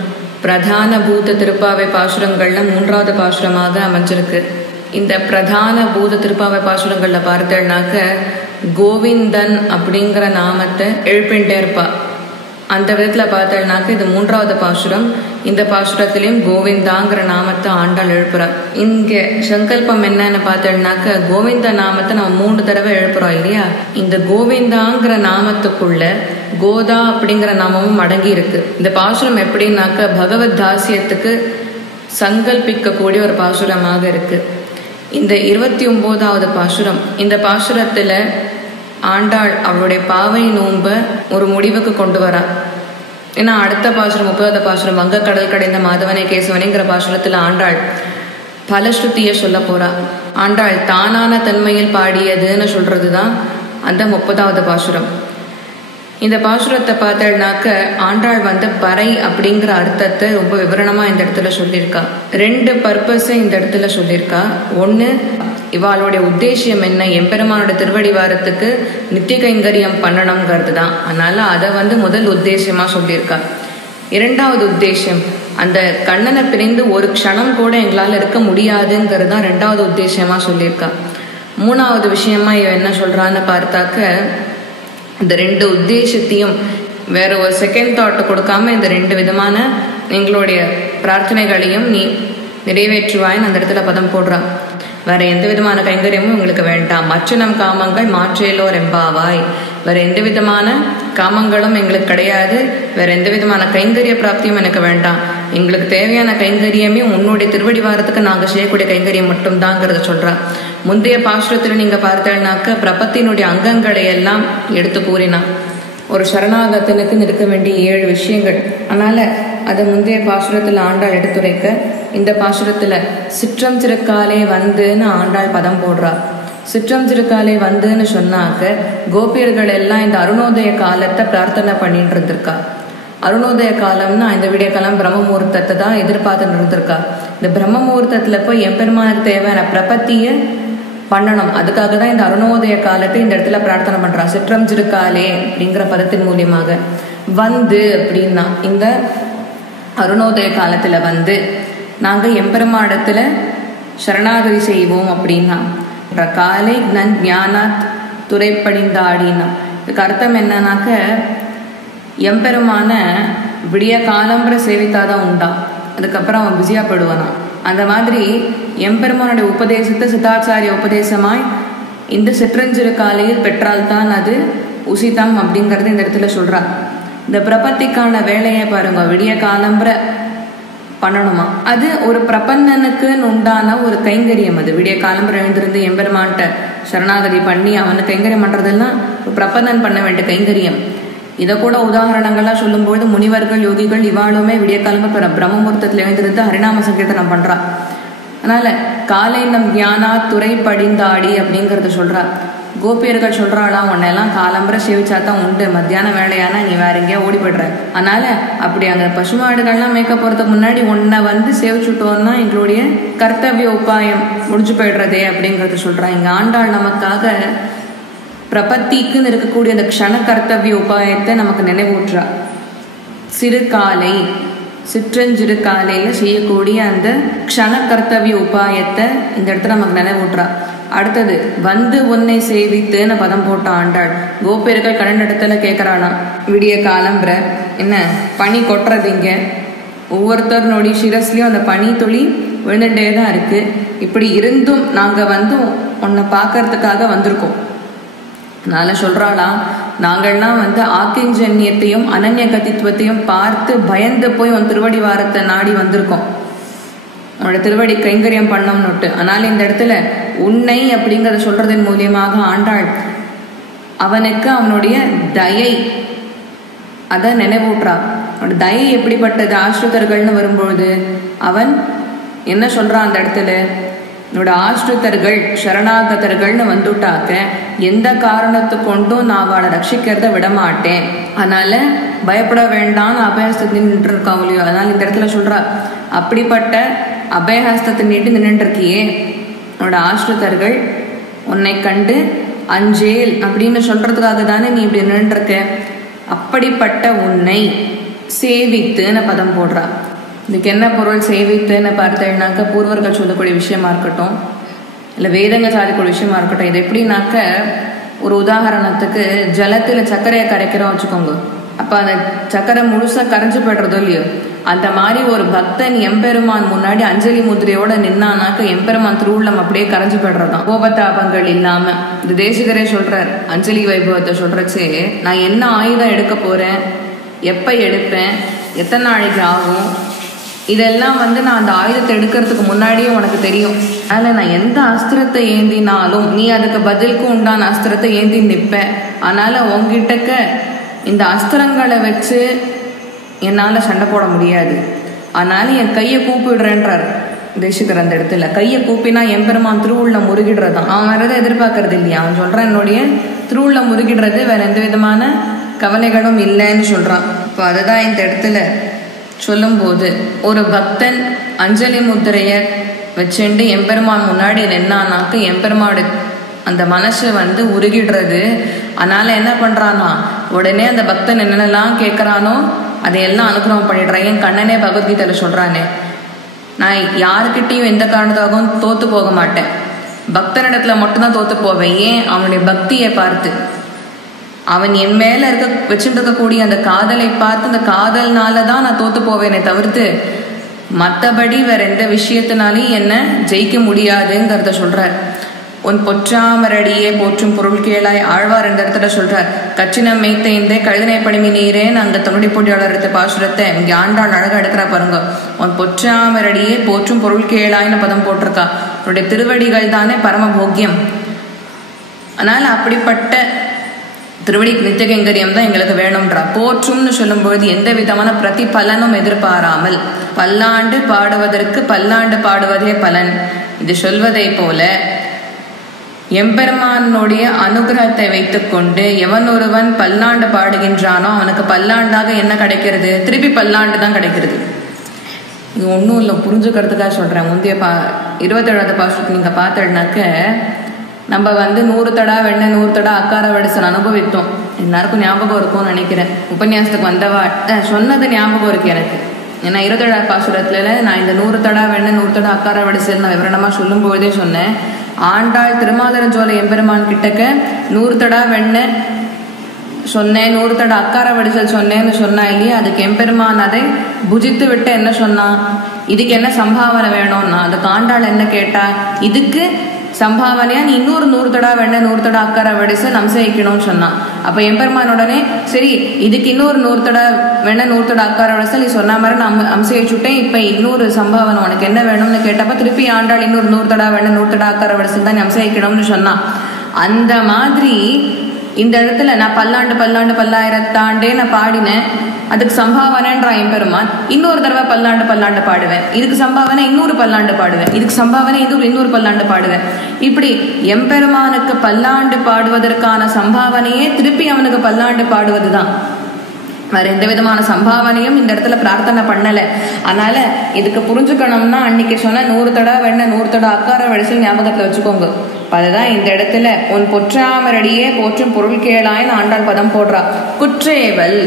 பிரதான பூத திருப்பாவை பாசுரங்கள்ல 3வது பாசுரமாக அமைஞ்சிருக்கு. இந்த பிரதான பூத திருப்பாவை பாசுரங்கள்ல பார்த்தேன்னாக்க கோவிந்தன் அப்படிங்கிற நாமத்தை எழுப்பின்ட்டே இருப்பா. அந்த விதத்தில் பார்த்தேன்னாக்க இது 3வது பாசுரம். இந்த பாசுரத்திலையும் கோவிந்தாங்கிற நாமத்தை ஆண்டாள் எழுப்புறார். இங்கே சங்கல்பம் என்னன்னு பார்த்தேன்னாக்க கோவிந்த நாமத்தை நம்ம 3 தடவை எழுப்புறோம் இல்லையா? இந்த கோவிந்தாங்கிற நாமத்துக்குள்ள கோதா அப்படிங்கிற நாமமும் அடங்கி இருக்கு. இந்த பாசுரம் எப்படின்னாக்க பகவத் தாசியத்துக்கு சங்கல்பிக்கக்கூடிய ஒரு பாசுரமாக இருக்கு. இந்த 29வது பாசுரம், இந்த பாசுரத்துல ஆண்டாள் அவளுடைய பாவை நோன்பை ஒரு முடிவுக்கு கொண்டு வரா. ஏன்னா அடுத்த பாசுரம் 30வது பாசுரம் வங்க கடல் கடைந்த மாதவனே கேசவனேங்கிற பாசுரத்துல ஆண்டாள் பலஸ்ருதியை சொல்ல போறா. ஆண்டாள் தானான தன்மையில் பாடியதுன்னு சொல்றதுதான் அந்த 30வது பாசுரம். இந்த பாசுரத்தை பார்த்தேன்னாக்க ஆண்டாள் பறை அப்படிங்கிற அர்த்தத்தை ரொம்ப விவரணமா இந்த இடத்துல சொல்லியிருக்கா. 2 பர்பஸை இந்த இடத்துல சொல்லியிருக்கா. ஒன்று, இவாளுடைய உத்தேசியம் என்ன, எம்பெருமானோட திருவடிவாரத்துக்கு நித்திய கைங்கரியம் பண்ணணுங்கிறது தான். அதனால அதை முதல் உத்தேசியமா சொல்லியிருக்கா. 2வது உத்தேசம், அந்த கண்ணனை பிரிந்து ஒரு க்ஷணம் கூட எங்களால் இருக்க முடியாதுங்கிறது தான் 2வது உத்தேசமா சொல்லியிருக்கா. 3வது விஷயமா இவ என்ன சொல்றான்னு பார்த்தாக்க, இந்த 2 உத்தேசத்தையும் வேற ஒரு செகண்ட் தாட் கொடுக்காம இந்த 2 விதமான எங்களுடைய பிரார்த்தனைகளையும் நீ நிறைவேற்றுவாயின்னு அந்த இடத்துல பதம் போடுறா. வேற எந்த விதமான கைங்கரியமும் உங்களுக்கு வேண்டாம், மற்ற நம் காமங்கள் மாற்றேலோர் எம்பாவாய். வேற எந்த விதமான காமங்களும் எங்களுக்கு கிடையாது, வேற எந்த விதமான கைங்கரிய பிராப்தியும் எனக்கு வேண்டாம். எங்களுக்கு தேவையான கைங்கரியமே உன்னுடைய திருவடி வாரத்துக்கு நாங்கள் செய்யக்கூடிய கைங்கரியம் மட்டும்தாங்கிறத சொல்றா. முந்தைய பாசுரத்தில் நீங்க பார்த்தேன்னாக்க பிரபத்தினுடைய அங்கங்களை எல்லாம் எடுத்து கூறினா. ஒரு சரணாகத்தனுக்கு இருக்க வேண்டிய 7 விஷயங்கள். அதனால அதை முந்தைய பாசுரத்தில் ஆண்டாள் எடுத்துரைக்க, இந்த பாசுரத்துல சிற்றம் திருக்காலே வந்துன்னு ஆண்டாள் பதம் போடுறா. சிற்றம் திருக்காலே வந்துன்னு சொன்னாக்க கோபியர்கள் எல்லாம் இந்த அருணோதய காலத்தை பிரார்த்தனை பண்ணிட்டு இருந்திருக்கா. அருணோதய காலம்னா இந்த விடிய காலம் பிரம்ம முகூர்த்தத்தை தான் எதிர்பார்த்துட்டு இருந்திருக்கா. இந்த பிரம்ம முகூர்த்தத்துல போய் எம்பெருமானுக்கு தேவையான பிரபத்திய பண்ணணும். அதுக்காக தான் இந்த அருணோதய காலத்தை இந்த இடத்துல பிரார்த்தனை பண்றா. சிற்றம் திருக்காலே அப்படிங்கிற பதத்தின் மூலியமாக அப்படின்னா இந்த அருணோதய காலத்துல நாங்க எம்பெருமாடத்துல சரணாகதி செய்வோம் அப்படின்னா காலை ஞானாத் துறைப்படிந்தாடினா. இதுக்கு அர்த்தம் என்னன்னாக்க எம்பெருமான விடிய காலம்பர சேவித்தாதான் உண்டா, அதுக்கப்புறம் அவன் பிஸியா படுவானா. அந்த மாதிரி எம்பெருமானுடைய உபதேசத்தை சித்தாச்சாரிய உபதேசமாய் இந்த சிற்றஞ்சிறு காலையில் பெற்றால்தான் அது உசிதம் அப்படிங்கறது இந்த இடத்துல சொல்றா. இந்த பிரபத்திக்கான வேலையை பாருங்க, விடிய காலம்பர பண்ணணுமா. அது ஒரு பிரபன்னனுக்கு உண்டான ஒரு கைங்கரியம். அது விடிய காலம்பர எழுந்திருந்து எம்பெருமான்ட்ட சரணாகதி பண்ணி அவனுக்கு கைங்கரியம் பண்றதெல்லாம் பிரபன்னன் பண்ண வேண்டிய கைங்கரியம். இதை கூட உதாரணங்களா சொல்லும்போது முனிவர்கள் யோகிகள் இவாளுமே விடிய காலம்பர பிரம்மமுகூர்த்தத்தில் எழுந்திருந்து ஹரிநாம சங்கீர்த்தனம் பண்றா. அதனால காலை நம் ஞானா துறை படிந்தாடி அப்படிங்கறத சொல்றா. கோபியர்கள் சொல்றாளாம், உன்னெல்லாம் காலம்பர சேவிச்சாதான் உண்டு, மத்தியான வேலையானா நீ வேற எங்கேயா ஓடி போய்டுற. அதனால அப்படி அங்க பசுமாடுகள்லாம் மேய்க்க போறதுக்கு முன்னாடி உன்னை சேவிச்சுட்டோம்னா எங்களுடைய கர்த்தவிய உபாயம் முடிஞ்சு போயிடுறதே அப்படிங்கறத சொல்றா. இங்க ஆண்டாள் நமக்காக பிரபத்திக்குன்னு இருக்கக்கூடிய அந்த க்ஷண கர்த்தவிய உபாயத்தை நமக்கு நினைவூற்றா. சிறுகாலை சிற்றஞ்சிறு காலையில செய்யக்கூடிய அந்த க்ஷண கர்த்தவிய உபாயத்தை இந்த இடத்துல நமக்கு நினைவூற்றா. அடுத்தது உன்னை சேவித்துன்னு பதம் போட்ட ஆண்டாள். கோபியர்கள் கண்ணடத்துல கேட்கறானா, விடிய காலம்புற என்ன பனி கொட்டுறதுங்க, ஒவ்வொருத்தருடைய சிரஸ்லயும் அந்த பனி துளி விழுந்துட்டே தான் இருக்கு. இப்படி இருந்தும் நாங்க உன்னை பார்க்கறதுக்காக வந்திருக்கோம். அதனால சொல்றாளாம், நாங்கள்லாம் ஆக்கிஞ்சன்யத்தையும் அனன்ய கதித்துவத்தையும் பார்த்து பயந்து போய் உன் திருவடி வாரத்தை நாடி வந்திருக்கோம், உன்னோட திருவடி கைங்கரியம் பண்ணோம்னுட்டு. அதனால இந்த இடத்துல உன்னை அப்படிங்கறத சொல்றதன் மூலியமாக ஆண்டாள் அவனுக்கு அவனுடைய தயை அத நினைவூற்றா. அவனோட தயை எப்படிப்பட்டது, ஆஸ்ரிதர்கள்னு வரும்பொழுது அவன் என்ன சொல்றான் அந்த இடத்துல, என்னோட ஆஸ்ரிதர்கள் சரணாகதர்கள்னு வந்துட்டாக்க எந்த காரணத்தை கொண்டும் நான் அவளை ரட்சிக்கிறத விடமாட்டேன், அதனால பயப்பட வேண்டாம்னு அபயஹஸ்தத்தை நின்று இருக்காங்களோ. அதனால இந்த இடத்துல சொல்றா, அப்படிப்பட்ட அபயஹஸ்தத்தை நீட்டு நின்று இருக்கியே, உன்னோட ஆஸ்ரிதர்கள் உன்னை கண்டு அஞ்சேல் அப்படின்னு சொல்றதுக்காக தானே நீ இப்படி நின்றுருக்க. அப்படிப்பட்ட உன்னை சேவித்துன்னு பதம் போடுறா. இதுக்கு என்ன பொருள் சேவித்துன்னு பார்த்தேன்னாக்க பூர்வர்கள் சொல்லக்கூடிய விஷயமா இருக்கட்டும், இல்லை வேதங்க சாதிக்கூடிய விஷயமா இருக்கட்டும். இது எப்படின்னாக்க, ஒரு உதாரணத்துக்கு ஜலத்தில் சர்க்கரையை கரைக்கிறோம் வச்சுக்கோங்க. அப்போ அந்த சர்க்கரை முழுசாக கரைஞ்சு போய்டுறதோ இல்லையோ, அந்த மாதிரி ஒரு பக்தன் எம்பெருமான் முன்னாடி அஞ்சலி முதிரையோட நின்னானாக்க எம்பெருமான் திருவுள்ளம் அப்படியே கரைஞ்சு போய்டுறதான், கோபத்தாபங்கள் இல்லாம. இந்த தேசிகரே சொல்றார், அஞ்சலி வைபவத்தை சொல்றச்சே, நான் என்ன ஆயுதம் எடுக்க போறேன், எப்ப எடுப்பேன், எத்தனை நாளைக்கு ஆகும், இதெல்லாம் நான் அந்த ஆயுதத்தை எடுக்கிறதுக்கு முன்னாடியே உனக்கு தெரியும். அதில் நான் எந்த அஸ்திரத்தை ஏந்தினாலும் நீ அதுக்கு பதிலுக்கு உண்டான அஸ்திரத்தை ஏந்தி நிற்பேன். அதனால உங்ககிட்டக்க இந்த அஸ்திரங்களை வச்சு என்னால் சண்டை போட முடியாது. அதனால என் கையை கூப்பிடுறேன்றார் தேசிகர். அந்த இடத்துல கையை கூப்பினா எம்பெருமான் திருவுள்ள முருகிடுறதான். அவன் வேற எதை எதிர்பார்க்கறது இல்லையா. அவன் சொல்றான், என்னுடைய திருவுள்ள முருகிடுறது, வேற எந்த விதமான கவலைகளும் இல்லைன்னு சொல்றான். இப்போ அதுதான் இந்த இடத்துல சொல்லும்போது, ஒரு பக்தன் அஞ்சலி முத்திரைய வச்சுட்டு எம்பெருமான் முன்னாடி நின்னானாக்க எம்பெருமாடு அந்த மனசு உருகிடுறது. அதனால என்ன பண்றானா, உடனே அந்த பக்தன் என்னென்னலாம் கேட்கறானோ அதையெல்லாம் அனுகிரகம் பண்ணிடுறான். என் கண்ணனே பகவத்கீதையில சொல்றானே, நான் யாருக்கிட்டையும் எந்த காரணத்தாகவும் தோத்து போக மாட்டேன், பக்தனிடத்துல மட்டும்தான் தோத்து போவேன். ஏன்? அவனுடைய பக்தியை பார்த்து, அவன் என் மேல வச்சுட்டு இருக்கக்கூடிய அந்த காதலை பார்த்து, அந்த காதல்னாலதான் நான் தோத்து போவேனே தவிர்த்து மற்றபடி வேற எந்த விஷயத்தினாலையும் என்ன ஜெயிக்க முடியாதுங்கிறத சொல்றார். உன் பொற்றாமரடியே போற்றும் பொருள் கேளாய். ஆழ்வார் இந்த இடத்துல சொல்றார், கச்சினம் மேய்த்த இந்த கழுதனை பணிமி நீரேன்னு அந்த தொகுடி போட்டியாளர் எடுத்த பாசுரத்தை இங்கே ஆண்டாள் அழகா எடுக்கிறா பாருங்க. உன் பொற்றாமரடியே போற்றும் பொருள் கேளாய்னு பதம் போட்டிருக்கா. உன்னுடைய திருவடிகள் தானே பரம போக்கியம். அதனால அப்படிப்பட்ட திருவடி நித்திய கைங்கரியம் தான் எங்களுக்கு வேணும்ன்றா. போற்றும்னு சொல்லும்பொழுது எந்த விதமான பிரதிபலனும் எதிர்பாராமல், பல்லாண்டு பாடுவதற்கு பல்லாண்டு பாடுவதே பலன். இது சொல்வதை போல எம்பெருமானுடைய அனுகிரகத்தை வைத்துக்கொண்டு எவன் ஒருவன் பல்லாண்டு பாடுகின்றானோ அவனுக்கு பல்லாண்டாக என்ன கிடைக்கிறது? திருப்பி பல்லாண்டு தான் கிடைக்கிறது. இது ஒன்றும் இல்லை, புரிஞ்சுக்கிறதுக்காக சொல்கிறேன். முந்தைய 27வது பாசுரத்தை நீங்கள் பார்த்தோம்னாக்க, நம்ம 100 தடா வெண்ணெய் 100 தடா அக்கார வடிசல் அனுபவித்தோம். எல்லாருக்கும் ஞாபகம் இருக்கும்னு நினைக்கிறேன். உபன்யாசத்துக்கு வந்தவா சொன்னது ஞாபகம் இருக்கு எனக்கு. ஏன்னா 27வது பாசுரத்துல நான் இந்த 100 தடா வெண்ணெய் 100 தடா அக்கார வடிசல் நான் விவரணமா சொல்லும் பொழுதே சொன்னேன். ஆண்டாள் திருமாதரஞ்சோலை எம்பெருமான் கிட்டக்க 100 தடா வெண்ணெய் சொன்னேன், 100 தடா அக்கார வடிசல் சொன்னேன்னு சொன்னா இல்லையா. அதுக்கு எம்பெருமான் அதை புஜித்து விட்டு என்ன சொன்னான், இதுக்கு என்ன சம்பாவனை வேணும்னா, அதுக்கு ஆண்டாள் என்ன கேட்டா, இதுக்கு சம்பாவனையா நீ இன்னொரு 100 தடா வெண்ணெய் 100 தடா அக்கார வடிசல் அம்சயிக்கணும்னு சொன்னான். அப்ப எம்பெருமான் உடனே சரி இதுக்கு இன்னொரு 100 தடா வெண்ணெய் 100 தடா அக்கார வடிசல் நீ சொன்ன மாதிரி நான் அம்சயிச்சுட்டேன், இப்ப இன்னொரு சம்பாவனை உனக்கு என்ன வேணும்னு கேட்டப்ப திருப்பி ஆண்டாள் இன்னொரு 100 தடா வெண்ணெய் 100 தடா அக்கார வடிசல் தான் நீ அம்சயிக்கணும்னு சொன்னான். அந்த மாதிரி இந்த இடத்துல நான் பல்லாண்டு பல்லாண்டு பல்லாயிரத்தாண்டே நான் பாடினேன், அதுக்கு சம்பாவனைன்றான் எம்பெருமான். இன்னொரு தடவை பல்லாண்டு பல்லாண்டு பாடுவேன், இதுக்கு சம்பாவனை இன்னொரு பல்லாண்டு பாடுவேன், இதுக்கு சம்பாவனை இன்னொரு பல்லாண்டு பாடுவேன். இப்படி எம்பெருமானுக்கு பல்லாண்டு பாடுவதற்கான சம்பாவனையே திருப்பி அவனுக்கு பல்லாண்டு பாடுவதுதான். வேற எந்த விதமான சம்பாவனையும் இந்த இடத்துல பிரார்த்தனை பண்ணல. அதனால இதுக்கு புரிஞ்சுக்கணும்னா அன்னைக்கு சொன்ன 100 தடா வெண்ணெய் 100 தடா அக்கார வடிசல் ஞாபகத்துல வச்சுக்கோங்க. அதுதான் இந்த இடத்துல உன் பொற்றாமரடியே போற்றும் பொருள் கேளாய்னு ஆண்டாள் பதம் போடுறா. குற்றேவல்,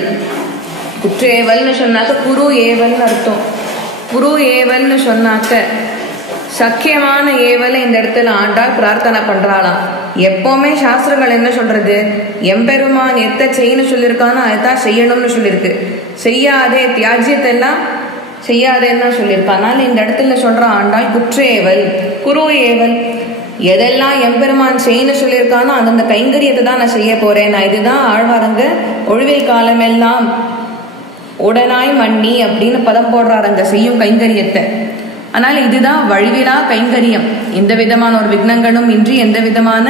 குற்றேவல்னு சொன்னாக்க குரு ஏவல்னு அர்த்தம். குரு ஏவல்னு சொன்னாக்க சக்கியமான ஏவலை இந்த இடத்துல ஆண்டாள் பிரார்த்தனை பண்றாளாம். எப்பவுமே சாஸ்திரங்கள் என்ன சொல்றது, எம்பெருமான் எத்த செய்யணும் சொல்லியிருக்கானோ அதைத்தான் செய்யணும்னு சொல்லியிருக்கு. செய்யாதே தியாஜ்யத்தை எல்லாம் செய்யாதேன்னு தான் சொல்லியிருக்கா. அதனால இந்த இடத்துல சொல்ற ஆண்டாள் குற்றேவல் குரு ஏவல், எதெல்லாம் எம்பெருமான் செய்யணும் சொல்லியிருக்கானோ அந்தந்த கைங்கரியத்தை தான் நான் செய்ய போறேன். நான் இதுதான் ஆழ்வாரங்க ஒழிவில் காலமெல்லாம் உடனாய் மண்ணி அப்படின்னு பதம் போடுறாருங்க செய்யும் கைங்கரியத்தை. அதனால இதுதான் வழிவிலா கைங்கரியம். எந்த விதமான ஒரு விக்னங்களும் இன்றி, எந்த விதமான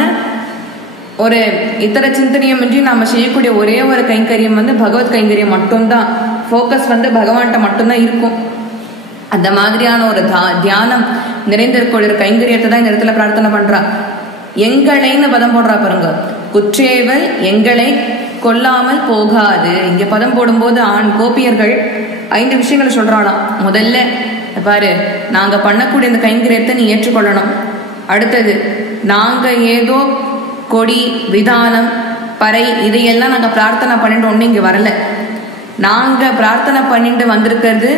ஒரு இத்தர சிந்தனையும் இன்றி நாம செய்யக்கூடிய ஒரே ஒரு கைங்கரியம் பகவத் கைங்கரியம் மட்டும்தான். ஃபோக்கஸ் பகவான்கிட்ட மட்டும்தான் இருக்கும். அந்த மாதிரியான ஒரு தியானம் நிறைந்திருக்கூடிய கைங்கரியத்தை தான் இந்த இடத்துல பிரார்த்தனை பண்றா. எங்களைன்னு பதம் போடுறா பாருங்க. குற்றேவல் எங்களை கொல்லாமல் போகாது. இங்க பதம் போடும்போது கோபியர்கள் 5 விஷயங்களை சொல்றாளாம். முதல்ல பாரு, நாங்க பண்ணக்கூடிய இந்த கைங்கரியத்தை நீ ஏற்றுக்கொள்ளணும். அடுத்தது, நாங்க ஏதோ கொடி விதானம் பறை இதையெல்லாம் நாங்க பிரார்த்தனை பண்ணிட்டு ஒண்ணு இங்க வரல. நாங்க பிரார்த்தனை பண்ணிட்டு வந்திருக்கிறது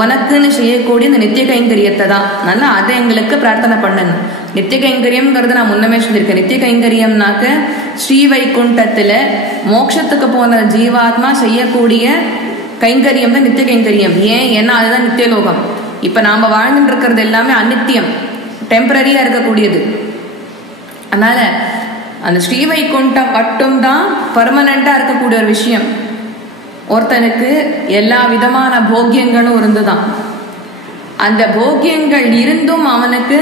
உனக்குன்னு செய்யக்கூடிய இந்த நித்திய கைங்கரியத்தை தான் நல்லா அதை எங்களுக்கு பிரார்த்தனை பண்ணணும். நித்திய கைங்கரியம்ங்கிறது நான் முன்னமே சொல்லியிருக்கேன். நித்திய கைங்கரியம்னாக்க ஸ்ரீவைகுண்டத்துல மோட்சத்துக்கு போன ஜீவாத்மா செய்யக்கூடிய கைங்கரியம் தான் நித்திய கைங்கரியம். ஏன்னா அதுதான் நித்தியலோகம். இப்ப நாம வாழ்ந்துட்டு இருக்கிறது எல்லாமே அநித்தியம், டெம்பரரியா இருக்கக்கூடியது. அதனால அந்த ஸ்ரீவைகுண்டம் மட்டும்தான் பர்மனண்டா இருக்கக்கூடிய ஒரு விஷயம். ஒருத்தனுக்கு எல்லா விதமான போக்கியங்களும் இருந்துதான், அந்த போக்கியங்கள் இருந்தும் அவனுக்கு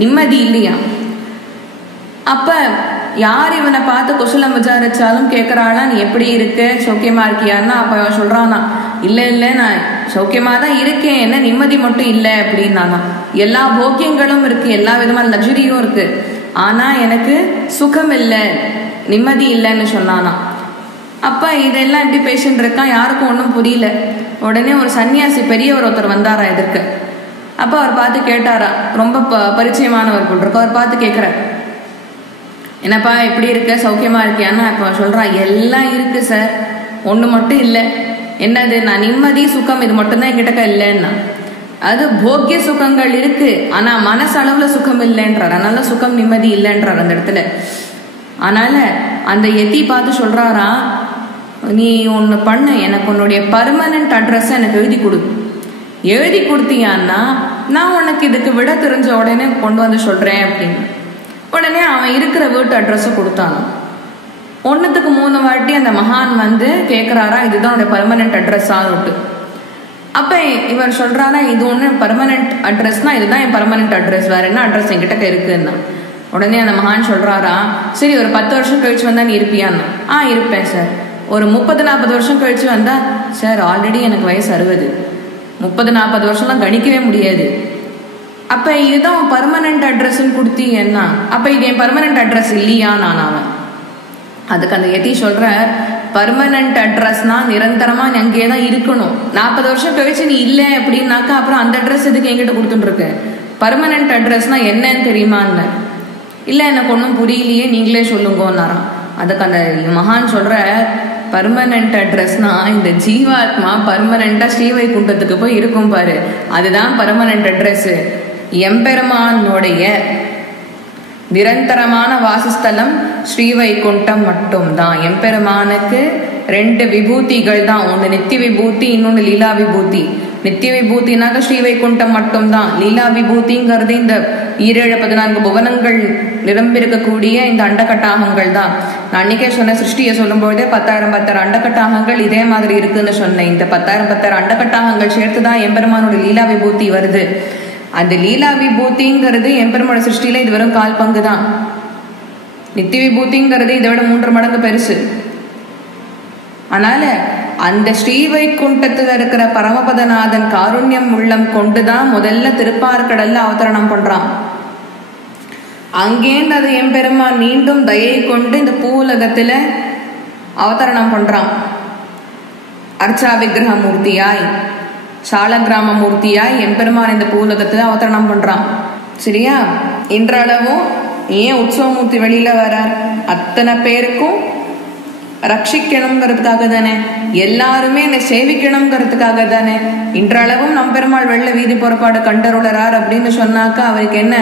நிம்மதி இல்லையா. அப்ப யார் இவனை பார்த்து குசலம் விசாரிச்சாலும் கேட்கறாளா, நீ எப்படி இருக்க, சௌக்கியமா இருக்கியான்னா அப்ப அவன் சொல்றானா, இல்ல நான் சௌக்கியமா தான் இருக்கேன், என்ன நிம்மதி மட்டும் இல்லை அப்படின்னானா. எல்லா போக்கியங்களும் இருக்கு, எல்லா விதமான லக்ஸரியும் இருக்கு, ஆனா எனக்கு சுகம் இல்லை, நிம்மதி இல்லைன்னு சொன்னானா. அப்ப இதெல்லாம் எப்படி பேசிட்டு இருக்கான், யாருக்கும் ஒன்றும் புரியல. உடனே ஒரு சன்னியாசி பெரியவர் ஒருத்தர் வந்தாரா எதிர்க்க. அப்ப அவர் பார்த்து கேட்டாரா, ரொம்ப பரிச்சயமானவர் போல் இருக்கு. அவர் பார்த்து கேட்கிறார், என்னப்பா எப்படி இருக்க, சௌக்கியமா இருக்கியான்னா. இப்போ சொல்றா, எல்லாம் இருக்கு சார், ஒண்ணு மட்டும் இல்லை. என்னது, நான் நிம்மதி சுகம் இது மட்டும்தான் என்கிட்ட இல்லைன்னா. அது போக்கிய சுகங்கள் இருக்கு, ஆனா மனசளவுல சுகம் இல்லைன்றார். அதனால சுகம் நிம்மதி இல்லைன்றார் அந்த இடத்துல. அதனால அந்த எத்தி பார்த்து சொல்றாரா, நீ ஒன்று பண்ணு, எனக்கு உன்னுடைய பர்மனன்ட் அட்ரஸ் எனக்கு எழுதி கொடு. எழுதி கொடுத்தியான்னா நான் உனக்கு இதுக்கு விட தெரிஞ்ச உடனே கொண்டு வந்து சொல்றேன் அப்படின்னு. உடனே அவன் இருக்கிற வீட்டு அட்ரஸை கொடுத்தானோ. 1க்கு 3 வாட்டி அந்த மகான் வந்து கேட்கிறாரா, இதுதான் உடைய பர்மனன்ட் அட்ரஸ் ஆகிட்டு. அப்ப இவர் சொல்றாரா, இது ஒண்ணு பர்மனன்ட் அட்ரஸ்னா இதுதான் என் பர்மனன்ட் அட்ரஸ், வேற என்ன அட்ரஸ் என்கிட்ட இருக்குன்னா. உடனே அந்த மகான் சொல்றாரா, சரி ஒரு 10 வருஷம் கழிச்சு வந்தா நீ இருப்பியான்னு. இருப்பேன் சார். ஒரு 30-40 வருஷம் கழிச்சு வந்தா, சார் ஆல்ரெடி எனக்கு வயசு 60, 30-40 வருஷம்லாம் கணிக்கவே முடியாது. அப்ப இதுதான் பர்மனன்ட் அட்ரஸ்ன்னு கொடுத்தீங்கன்னா அப்ப இது என் பர்மனன்ட் அட்ரஸ் இல்லையா நான். அவன் அதுக்கு அந்த எத்தி சொல்ற, பர்மனன்ட் அட்ரஸ்னா நிரந்தரமா நீ அங்கேயே தான் இருக்கணும். 40 வருஷம் கழிச்சு நீ இல்லை அப்படின்னாக்கா அப்புறம் அந்த அட்ரஸ் எதுக்கு என்கிட்ட கொடுத்துட்டு இருக்கு. பர்மனன்ட் அட்ரஸ்னா என்னன்னு தெரியுமான்னு. இல்லை எனக்கு ஒன்றும் புரியலையே, நீங்களே சொல்லுங்கன்னாராம். அதுக்கு அந்த மகான் சொல்ற, பர்மனன்ட் அட்ரஸ்னா இந்த ஜீவாத்மா பர்மனண்டா ஸ்ரீவைகுண்டத்துக்கு போய் இருக்கும் பாரு, அதுதான் பர்மனன்ட் அட்ரஸ். எம்பெருமானுடைய நிரந்தரமான வாசஸ்தலம் ஸ்ரீவைகுண்டம் மட்டும்தான். எம்பெருமானுக்கு 2 விபூதிகள் தான், ஒன்று நித்திய விபூதி, இன்னொன்று லீலா விபூதி. நித்திய விபூதினாக்க ஸ்ரீவைகுண்டம் மட்டும்தான். லீலா விபூதிங்கிறது இந்த 14 புவனங்கள் நிரம்பிருக்கக்கூடிய இந்த அண்டகட்டாகங்கள் தான். நான் அன்னைக்கே சொன்ன, சிருஷ்டியை சொல்லும்போதே 10,000 அண்டகட்டாகங்கள் இதே மாதிரி இருக்குன்னு சொன்னேன். இந்த 10,000 அண்டகட்டாகங்கள் சேர்த்துதான் எம்பெருமானோட லீலா விபூதி வருது. அந்த லீலா விபூதிங்கிறது எம்பெருமானோட சிருஷ்டியில இது வெறும் 1/4 பங்கு தான். நித்திய விபூதிங்கிறது இதை விட 3 மடங்கு பெருசு. அதனால அந்த ஸ்ரீவைகுண்டத்துல இருக்கிற பரமபதநாதன் காருண்யம் உள்ளம் கொண்டுதான் முதல்ல திருப்பார்கடல்ல அவதரணம் பண்றான். அங்கேந்து அது எம்பெருமான் மீண்டும் தயை கொண்டு இந்த பூவுலகத்துல அவதரணம் பண்றான். அர்ச்சா விக்கிரக மூர்த்தியாய், சாலக்கிராம மூர்த்தியாய் எம்பெருமான் இந்த பூவுலகத்துல அவதரணம் பண்றான். சரியா? இன்றளவும் ஏன் உற்சவமூர்த்தி வெளியில வரார், அத்தனை பேருக்கும் ரட்சிக்கணுங்கிறதுக்காக தானே, எல்லாருமே என்னை சேவிக்கணுங்கிறதுக்காக தானே. இன்றளவும் நம்பெருமாள் வெள்ள வீதி புறப்பாடு கண்டருளரார் அப்படின்னு சொன்னாக்கா அவருக்கு என்ன,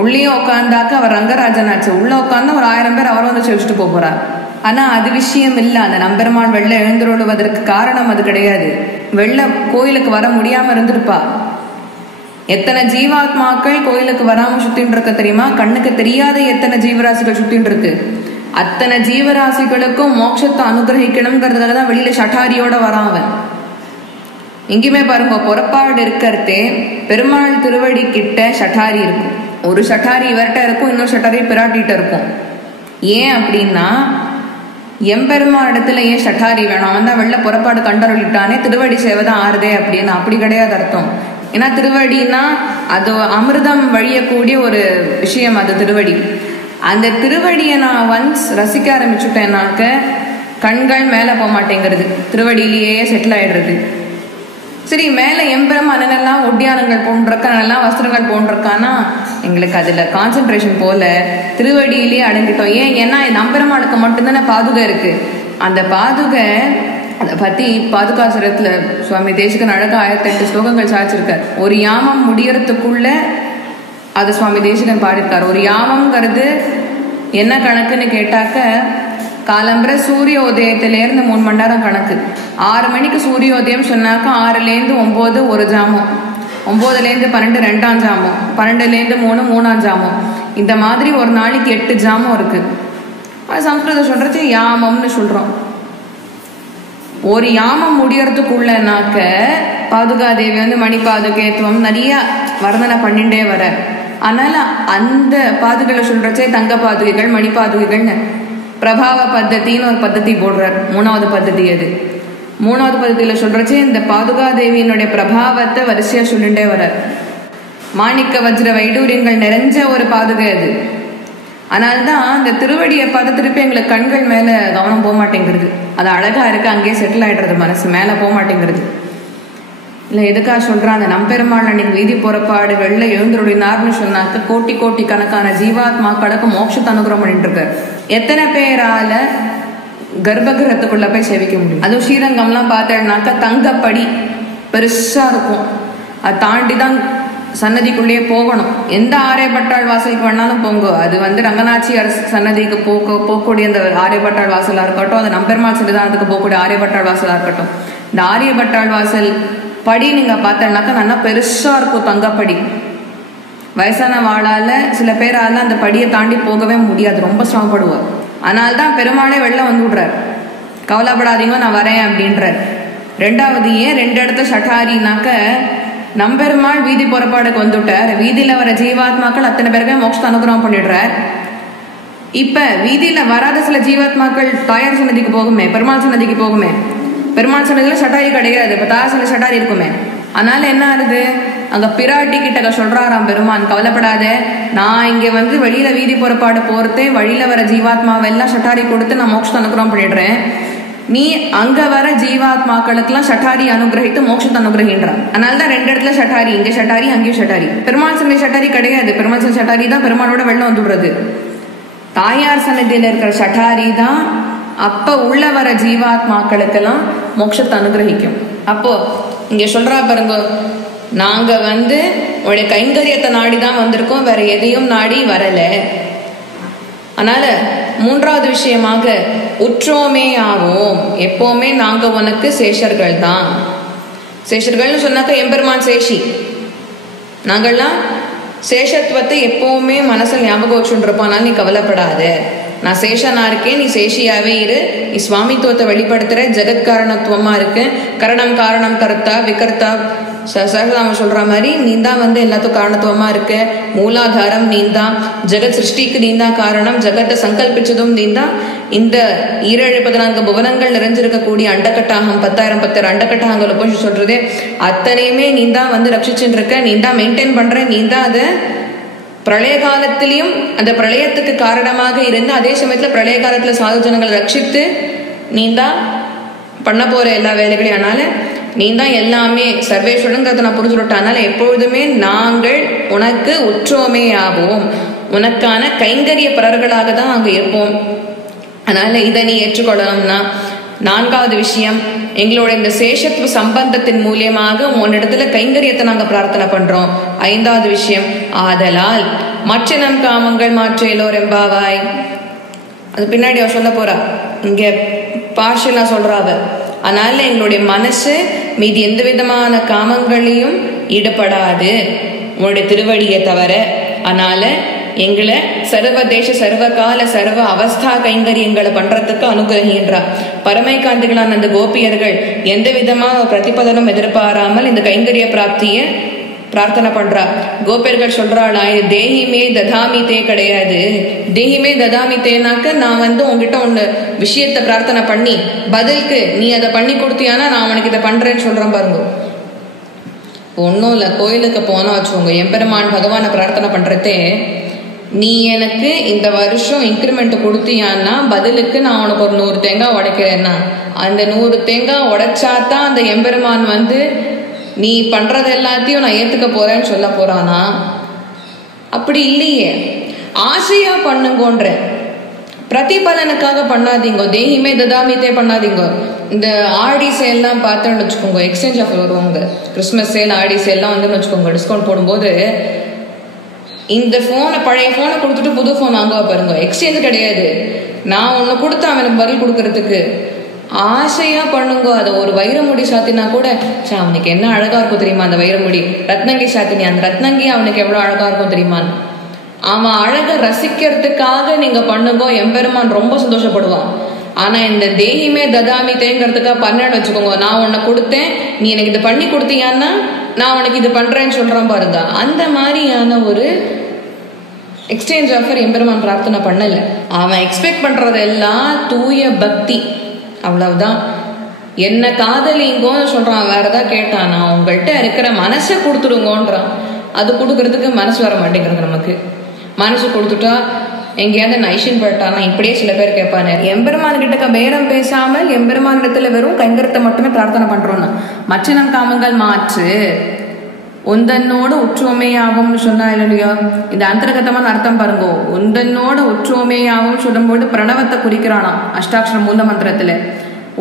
உள்ளே உட்காந்தாக்க அவர் ரங்கராஜன் ஆச்சு, உள்ள உட்காந்து ஒரு 1000 பேர் அவரை வந்து சேவிச்சுட்டு போறார். ஆனா அது விஷயம் இல்லை. அந்த நம்பெருமாள் வெள்ள எழுந்துருளுவதற்கு காரணம் அது கிடையாது. வெள்ள கோயிலுக்கு வர முடியாம இருந்திருப்பா. எத்தனை ஜீவாத்மாக்கள் கோயிலுக்கு வராம சுத்தின்னு இருக்க தெரியுமா? கண்ணுக்கு தெரியாத எத்தனை ஜீவராசிகள் சுத்தின்னு இருக்கு. அத்தனை ஜீவராசிகளுக்கும் மோட்சத்தை அனுகிரகிக்கணுங்கிறதுக்காக தான் வெளியில ஷட்டாரியோட வராவன். எங்கேயுமே பாருங்க, புறப்பாடு இருக்கிறதே பெருமாள் திருவடி கிட்ட ஷட்டாரி இருக்கும். ஒரு ஷட்டாரி இவர்கிட்ட இருக்கும், இன்னொரு ஷட்டாரி பிராட்டிகிட்ட இருக்கும். ஏன் அப்படின்னா, எம்பெருமாள் இடத்துல ஏன் ஷட்டாரி வேணும், அவன் தான் வெளில புறப்பாடு கண்டருளிட்டானே, திருவடி சேவை தான் ஆறுதே அப்படின்னு. அப்படி கிடையாது அர்த்தம். ஏன்னா திருவடினா அது அமிர்தம் வழியக்கூடிய ஒரு விஷயம். அது திருவடி. அந்த திருவடியை நான் ஒன்ஸ் ரசிக்க ஆரம்பிச்சுட்டேன்னாக்க கண்கள் மேலே போக மாட்டேங்கிறது, திருவடியிலேயே செட்டில் ஆயிடுறது. சரி, மேலே எம்பெருமான் என்னெல்லாம் ஒட்டியானங்கள் போன்றிருக்கா, நல்லா வஸ்திரங்கள் போன்றிருக்கானா, எங்களுக்கு அதில் கான்சென்ட்ரேஷன் போல திருவடியிலேயே அடங்கிட்டோம். ஏன்னா நம்பெருமாளுக்கு மட்டும்தானே பாதுகை இருக்கு. அந்த பாதுகை அதை பற்றி பாதுகாசுரத்தில் சுவாமி தேசிகன் அழகாக 1008 ஸ்லோகங்கள் சாதிச்சிருக்கார். ஒரு யாமம் முடியறதுக்குள்ள அது சுவாமி தேசிகன் பாடியிருக்கார். ஒரு யாமம்ங்கிறது என்ன கணக்குன்னு கேட்டாக்க, காலம்பரை சூரிய உதயத்திலேருந்து 3 மணி நேரம் கணக்கு. 6 மணிக்கு சூரிய உதயம் சொன்னாக்கா 6லேருந்து 9 1 ஜாமம், 9லேருந்து 12 2ஆம் ஜாமம், 12லேருந்து 3 3ஆம் ஜாமம். இந்த மாதிரி ஒரு நாளைக்கு 8 ஜாமம் இருக்கு. அது சம்ஸ்கிருதம் சொல்றது யாமம்னு சொல்றோம். ஒரு யாமம் முடியறதுக்குள்ளனாக்க பாதுகாதேவி வந்து மணிபாதுகேத்துவம் நிறைய வர்ணனை பண்ணிட்டே வர. அதனால அந்த பாதுகளை சொல்றச்சே தங்க பாதுகைகள் மணிபாதுகைகள்னு பிரபாவ பத்தத்தின்னு ஒரு பద్ధதி போடுறார். 3வது பద్ధதி அது. 3வது பద్ధதியில சொல்றச்சே இந்த பாதுகாதேவியினுடைய பிரபாவத்தை வரிசையா சொல்லிட்டே வர்றார். மாணிக்க வஜ்ர வைடூரியங்கள் நிறைஞ்ச ஒரு பாதுகை அது. அதனால்தான் அந்த திருவடியை பார்த்து திருப்பி எங்களுக்கு கண்கள் மேல கவனம் போக மாட்டேங்கிறது. அது அழகா இருக்கு, அங்கேயே செட்டில் ஆயிடுறது, மனசு மேல போக மாட்டேங்கிறது. இல்லை எதுக்காக சொல்றான், அந்த நம்பெருமாள் அன்னைக்கு வீதி புறப்பாடு வெள்ளை எழுந்துருடினார்னு சொன்னாக்க கோட்டி கோட்டி கணக்கான ஜீவாத்மாக்களுக்கு மோட்சத்தை அனுகிரகம் பண்ணிட்டு இருக்காரு. எத்தனை பேரால கர்ப்பகிரகத்துக்குள்ள போய் சேவிக்க முடியும்? அதுவும் ஸ்ரீரங்கம்லாம் பார்த்தேன்னாக்கா தங்கப்படி பெருசா இருக்கும். அதை தாண்டி தான் சன்னதிக்குள்ளேயே போகணும். எந்த ஆரியப்பட்டாள் வாசலுக்கு வேணாலும் போங்க. அது வந்து ரங்கநாச்சியார் சன்னதிக்கு போகக்கூடிய அந்த ஆரியப்பட்டாள் வாசலா இருக்கட்டும், அது நம்பெருமாள் சன்னிதானத்துக்கு போகக்கூடிய ஆரியப்பட்டாள் வாசலா இருக்கட்டும், இந்த ஆரியப்பட்டாள் வாசல் படி நீங்க பார்த்தேன்னாக்கா நல்லா பெருசா இருக்கும் தங்கப்படி. வயசான வாழால சில பேரால அந்த படியை தாண்டி போகவே முடியாது, ரொம்ப சிரமப்படுவார். அதனால்தான் பெருமாளே வெளில வந்து விடுறார், கவலைப்படாதீங்க நான் வரேன் அப்படின்றார். 2வது ஏன் 2 இடத்துல சட்டாரினாக்க, நம்பெருமாள் வீதி புறப்பாடுக்கு வந்துட்டார். வீதியில வர ஜீவாத்மாக்கள் அத்தனை பேருமே மோட்சத்தை அனுகிரகம் பண்ணிடுறார். இப்ப வீதியில வராத சில ஜீவாத்மாக்கள் தாயார் சன்னதிக்கு போகுமே, பெருமாள் சன்னதிக்கு போகுமே. பெருமாள் சன்னதியில சட்டாரி கிடையாது, இப்ப தாயார் சன்னதி சட்டாரி இருக்குமே. அதனால என்ன ஆகுது, அங்க பிராட்டி கிட்ட சொல்றாராம் பெருமான், கவலைப்படாத, நான் இங்க வந்து வெளியில வீதி புறப்பாடு போறதே வழியில வர ஜீவாத்மாவெல்லாம் சட்டாரி கொடுத்து நான் மோட்சத்தை அனுகிரகம் பண்ணிடுறேன். நீ அங்க வர ஜீவாத்மாக்களுக்கெல்லாம் சட்டாரி அனுகிரகித்து மோட்சத்தை அனுகிரகின்றான். அதனாலதான் 2 இடத்துல சட்டாரி, இங்க சட்டாரி அங்கேயும் சட்டாரி. பெருமாள் சன்னதி சட்டாரி கிடையாது, பெருமாள் சன்னதி சட்டாரி தான் பெருமாளோட வெள்ளம் வந்துடுறது. தாயார் சன்னதியில இருக்கிற சட்டாரி தான் அப்ப உள்ள வர ஜீவாத்மாக்களுக்கெல்லாம் மோட்சத்தை அனுகிரகிக்கும். அப்போ இங்க சொல்றா பாருங்க, நாங்க வந்து உடைய கைங்கரியத்தை நாடிதான் வந்திருக்கோம், வேற எதையும் நாடி வரல. அதனால 3வது விஷயமாக உற்றோமே ஆவோம், எப்பவுமே நாங்க உனக்கு சேஷர்கள் தான். சேஷர்கள்னு சொன்னாக்க எம்பெருமான் சேஷி, நாங்கள்லாம் சேஷத்துவத்தை எப்பவுமே மனசில் ஞாபகம் வச்சுருப்போம். நீ கவலைப்படாத, நான் சேஷனா இருக்கேன், நீ சேஷியாவே இரு. நீ சுவாமித்துவத்தை வெளிப்படுத்துற, ஜெகத்காரணத்துவமா இருக்கு, கரணம் காரணம் கர்த்தா விகர்த்தா சகதாம சொல்ற மாதிரி நீ தான் வந்து எல்லாத்துக்கும் காரணத்துவமா இருக்க, மூலாதாரம் நீந்தான், ஜெகத் சிருஷ்டிக்கு நீந்தான் காரணம், ஜெகத்தை சங்கல்பிச்சதும் நீந்தான். இந்த 7-14 புவனங்கள் நிறைஞ்சிருக்கக்கூடிய அண்டக்கட்டாகம் 10,000 அண்டக்கட்டாகங்களை போய் சொல்றதே அத்தனையுமே நீந்தான் வந்து ரட்சிச்சுட்டு இருக்க, நீந்தான் மெயின்டைன் பண்ற, நீந்தான் அதை பிரளய காலத்திலையும் அந்த பிரளயத்துக்கு காரணமாக இருந்து அதே சமயத்துல பிரளய காலத்துல சாது ஜனங்களை ரட்சித்து நீந்தான் பண்ண போற எல்லா வேலைகளையும். அதனால நீ தான் எல்லாமே சர்வேஸ்வரங்கிறத நான் புரிஞ்சுட்டேன். அதனால எப்பொழுதுமே நாங்கள் உனக்கு உற்றோமே ஆவோம், உனக்கான கைங்கரிய பரர்களாக தான் அங்க இருப்போம். அதனால இதை நீ ஏற்றுக்கொள்ளணும்னா 4வது விஷயம், எங்களோட இந்த சேஷத்துவ சம்பந்தத்தின் மூலியமாக உன்னிடத்துல கைங்கரியத்தை நாங்க பிரார்த்தனை பண்றோம். 5வது விஷயம், ஆதலால் மற்ற நம் காமங்கள் மாற்றேலோர் எம்பாவாய். அது பின்னாடி அவ சொல்ல போறா, இங்க பார்ஷலா சொல்றாவ. அதனால எங்களுடைய மனசு மீதி எந்த விதமான காமங்களையும் ஈடுபடாது உன்னுடைய திருவடியை தவிர. அதனால எங்களை சர்வதேச சர்வகால சர்வ அவஸ்தா கைங்கரியங்களை பண்றதுக்கு அனுகிரகின்றார். பரமைகாந்திகளான அந்த கோபியர்கள் எந்த விதமான பிரதிபலனும் எதிர்பாராமல் இந்த கைங்கரிய பிராப்தியை பிரார்த்தனை பண்றா. கோபியர்கள் சொல்றாளா, இது தேஹிமே ததாமித்தே கிடையாது. தேஹிமே ததாமித்தேனாக்க நான் வந்து உங்ககிட்ட ஒண்ணு விஷயத்த பிரார்த்தனை பண்ணி பதிலுக்கு நீ அதை பண்ணி கொடுத்தியானா நான் உனக்கு இதை பண்றேன்னு சொல்றேன் பாருங்க. ஒன்றும் இல்லை, கோயிலுக்கு போனா வச்சுக்கோங்க, எம்பெருமான் பகவானை பிரார்த்தனை பண்றதே, நீ எனக்கு இந்த வருஷம் இன்க்ரிமெண்ட் கொடுத்தியான்னா பதிலுக்கு நான் உனக்கு ஒரு 100 தேங்காய் உடைக்கிறேன்னா அந்த 100 தேங்காய் உடைச்சாதான் அந்த எம்பெருமான் வந்து நீ பண்றது எல்லாத்தையும் நான் ஏத்துக்க போறேன்னு சொல்ல போறானா? அப்படி இல்லையே. ஆசையா பண்ணுங்கன்ற பிரதிபலனுக்காக பண்ணாதீங்க, தேகிமே ததாமித்தே பண்ணாதீங்க. இந்த ஆடி சேல்லாம் பார்த்தோன்னு வச்சுக்கோங்க, எக்ஸ்சேஞ்ச் ஆஃபர் வருவாங்க, கிறிஸ்மஸ் சேல் ஆடி சேல்லாம் வந்து வச்சுக்கோங்க, டிஸ்கவுண்ட் போடும்போது இந்த ஃபோனை பழைய ஃபோனை கொடுத்துட்டு புது ஃபோன் வாங்குவா பாருங்க, எக்ஸ்சேஞ்ச் கிடையாது. நான் ஒன்று கொடுத்தேன் அவனுக்கு பதில் கொடுக்கறதுக்கு, ஆசையா பண்ணுங்க. அதை ஒரு வைரமுடி சாத்தினா கூட அவனுக்கு என்ன அழகா இருக்கும் தெரியுமா, அந்த வைரமுடி ரத்னங்கி சாத்தினி, அந்த ரத்னங்கி அவனுக்கு எவ்வளவு அழகா இருக்கும் தெரியுமான்னு அவன் அழகை ரசிக்கிறதுக்காக நீங்க பண்ணுங்க, எம்பெருமான் ரொம்ப சந்தோஷப்படுவான். ஆனா இந்த தேகிமே ததாமி தேங்கிறதுக்காக பண்ணு வச்சுக்கோங்க, நான் உன்னை கொடுத்தேன் நீ எனக்கு இது பண்ணி கொடுத்தீங்கன்னா நான் உனக்கு இது பண்றேன்னு சொல்றான் பாருங்க, அந்த மாதிரியான ஒரு எக்ஸ்சேஞ்ச் ஆஃபர் எம்பெருமான் பிரார்த்தனை பண்ணல. அவன் எக்ஸ்பெக்ட் பண்றதெல்லாம் தூய பக்தி, அவ்வளவுதான். என்ன காதலிங்கோன்னு சொல்றான், வேற ஏதாவது கேட்டான், நான் உங்கள்கிட்ட இருக்கிற மனசை கொடுத்துடுங்கன்றான். அது கொடுக்கறதுக்கு மனசு வர மாட்டேங்கிறது நமக்கு. மனசு கொடுத்துட்டா எங்கேயாவது நைஷன் போயிட்டானா இப்படியே சில பேர் கேட்பானு, எம்பெருமான் கிட்ட பேரம் பேசாமல் எம்பெருமான் இடத்துல வெறும் கைங்கரத்தை மட்டுமே பிரார்த்தனை பண்றோம்னா மச்சனம் காமங்கள் மாற்று உந்தன்னோடு உற்றுமையாகும்னு சொன்னா இல்லையா, இந்த அந்தர்கதமான அர்த்தம் பாருங்க. உந்தன்னோடு உற்றுமையாகும் சொல்லும்போது பிரணவத்தை குறிக்கிறானாம் அஷ்டாட்சர மூல மந்திரத்துல.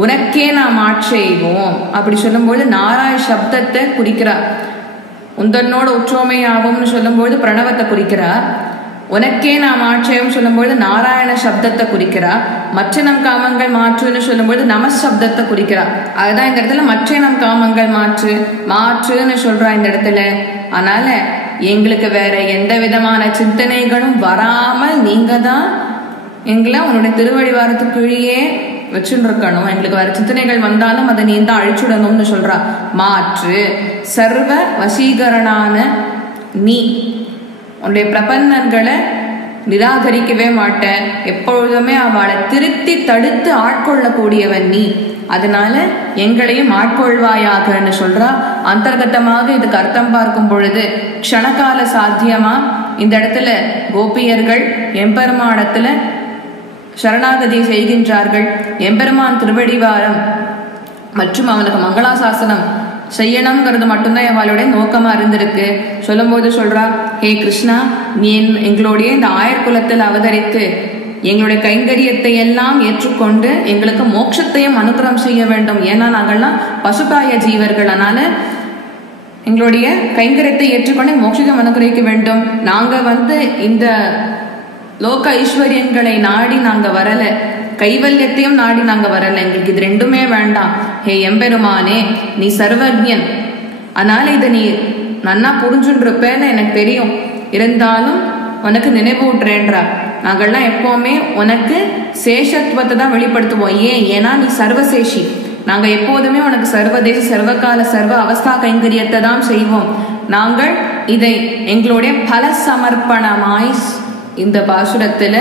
உனக்கே நாம் ஆட்செய்வோம் அப்படி சொல்லும்போது நாராய சப்தத்தை குறிக்கிறார். உந்தன்னோடு உற்றுமையாகும்னு சொல்லும்போது பிரணவத்தை குறிக்கிறார். உனக்கே நாம் ஆட்சேபம் சொல்லும்போது நாராயண சப்தத்தை குறிக்கிறார். மற்ற நம் காமங்கள் மாற்றுன்னு சொல்லும்போது நம சப்தத்தை குறிக்கிறார். அதுதான் இந்த இடத்துல மற்ற நம் காமங்கள் மாற்றுன்னு சொல்றா இந்த இடத்துல. அதனால எங்களுக்கு வேற எந்த விதமான சிந்தனைகளும் வராமல் நீங்க தான் எங்களை உன்னுடைய திருவடிவாரத்துக்குள்ளேயே வச்சுட்டு இருக்கணும். எங்களுக்கு வேற சிந்தனைகள் வந்தாலும் அதை நீ தான் அழிச்சுடணும்னு சொல்றா. மாற்று சர்வ வசீகரனான நீ, உன்னுடைய பிரபன்னங்களை நிராகரிக்கவே மாட்டேன், எப்பொழுதுமே அவளை திருத்தி தடுத்து ஆட்கொள்ளக்கூடியவன் நீ, அதனால எங்களையும் ஆட்கொள்வாயாகன்னு சொல்றா. அந்தர்கதமாக இதுக்கு அர்த்தம் பார்க்கும் பொழுது க்ஷணகால சாத்தியமா இந்த இடத்துல கோபியர்கள் எம்பெருமானத்துல சரணாகதி செய்கின்றார்கள். எம்பெருமான் திருவடிவாரம் மற்றும் அவனுக்கு மங்களாசாசனம் செய்யணுங்கிறது மட்டும்தான் அவளுடைய நோக்கமா இருந்திருக்கு. சொல்லும் போது சொல்றா, ஹே கிருஷ்ணா, நீ எங்களுடைய இந்த ஆயர்குலத்தில் அவதரித்து எங்களுடைய கைங்கரியத்தை எல்லாம் ஏற்றுக்கொண்டு எங்களுக்கு மோட்சத்தையும் அனுகிரகம் செய்ய வேண்டும். ஏன்னா நாங்கள்லாம் பசுபாய ஜீவர்கள், அதனால எங்களுடைய கைங்கரியத்தை ஏற்றுக்கொண்டு மோட்சத்தையும் அனுகிரகிக்க வேண்டும். நாங்க இந்த லோக ஐஸ்வர்யங்களை நாடி நாங்க வரல, கைவல்யத்தையும் நாடி நாங்க வரல, எங்களுக்கு இது ரெண்டுமே வேண்டாம். ஹே எம்பெருமானே, நீ சர்வஜன், அதனால இதை நீ நன்னா புரிஞ்சுருப்பேன்னு எனக்கு தெரியும், இருந்தாலும் உனக்கு நினைவூட்டுறேன்றா. நாங்கள்லாம் எப்பவுமே உனக்கு சேஷத்துவத்தை தான் வெளிப்படுத்துவோம். ஏன்னா நீ சர்வசேஷி, நாங்க எப்போதுமே உனக்கு சர்வதேச சர்வகால சர்வ அவஸ்தா கைங்கரியத்தை தான் செய்வோம். நாங்கள் இதை எங்களுடைய பல சமர்ப்பணமாய் இந்த பாசுரத்துல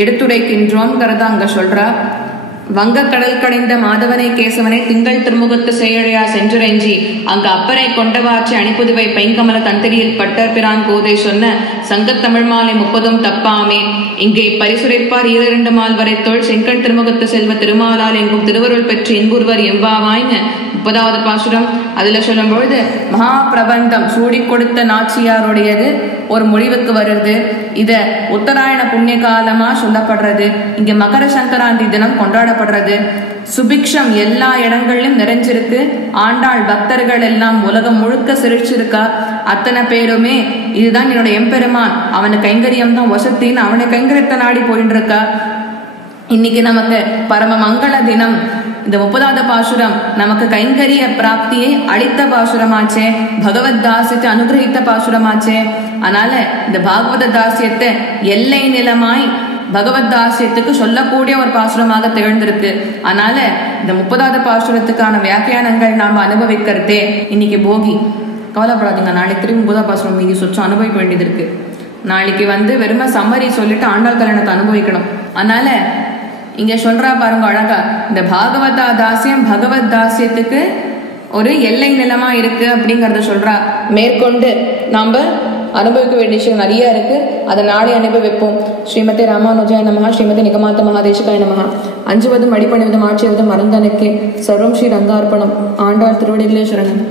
எடுத்துரைக்கின்றோம்ங்கிறத அங்க சொல்றா. வங்க கடல் கடைந்த மாதவனை கேசவனை திங்கள் திருமுகத்து செயழையா சென்றுரைஞ்சி அங்க அப்பரை கொண்டவாற்றி அணிப்புதுவை பைங்கமல தந்தரியில் பட்டர் பிரான் கோதை சொன்ன சங்கத் தமிழ் மாலை 30 தப்பாமே இங்கே பரிசுரைப்பார் 2 மால் வரை தோல் செங்கல் திருமுகத்து செல்வ திருமாலால் எங்கும் திருவருள் பெற்று இன்புருவர் எம்பாவாய்னு 30வது பாசுரம். அதுல சொல்லும் பொழுது மகா பிரபந்தம் சூடி கொடுத்த நாச்சியாருடையது ஒரு முடிவுக்கு வருது. இத உத்தராயண புண்ணிய காலமா சொல்லப்படுறது. இங்க மகர சங்கராந்தி தினம் கொண்டாடப்படுறது. சுபிக்ஷம் எல்லா இடங்களிலும் நிறைஞ்சிருக்கு. ஆண்டாள் பக்தர்கள் எல்லாம் உலகம் முழுக்க சிரிச்சிருக்கா. அத்தனை பேருமே இதுதான் என்னோட எம்பெருமான், அவனு கைங்கரியம் தான் வசத்தின்னு அவனை கைங்கரியத்தை நாடி போயிட்டு இருக்கா. இன்னைக்கு நமக்கு பரம மங்கள தினம். இந்த 30வது பாசுரம் நமக்கு கைங்கரிய பிராப்தியை அளித்த பாசுரமாச்சே, பகவத் தாசியத்தை அனுகிரகித்த பாசுரமாச்சே. அதனால இந்த பாகவத தாசியத்தை எல்லை நிலமாய் பகவத் தாசியத்துக்கு சொல்லக்கூடிய ஒரு பாசுரமாக திகழ்ந்திருக்கு. அதனால இந்த 30வது பாசுரத்துக்கான வியாக்கியானங்கள் நாம அனுபவிக்கிறதே இன்னைக்கு போகி. கவலைப்படாதீங்க, நாளைக்கு திரும்பி 30வது பாசுரம் மீதி சொச்சம் அனுபவிக்க வேண்டியது இருக்கு. நாளைக்கு வெறுமை சம்மரி சொல்லிட்டு ஆண்டாள் கல்யாணத்தை அனுபவிக்கணும். அதனால இங்க சொல்றா பாருங்க அழகா, இந்த பாகவதா தாசியம் பகவத் தாசியத்துக்கு ஒரு எல்லை நிலமா இருக்கு அப்படிங்கறத சொல்றா. மேற்கொண்டு நாம அனுபவிக்க வேண்டிய விஷயம் நிறைய இருக்கு, அதை நாளை அனுபவிப்போம். ஸ்ரீமதி ராமானுஜாய நமஹ, ஸ்ரீமதி நிகமாந்த மகாதேசிகாய நமஹ. 5வதும் அடிப்பணிவதும் ஆட்சியவதும் மறந்தனுக்கே சர்வம் ஸ்ரீ ரங்கார்ப்பணம். ஆண்டாள் திருவடிகளே சரணம்.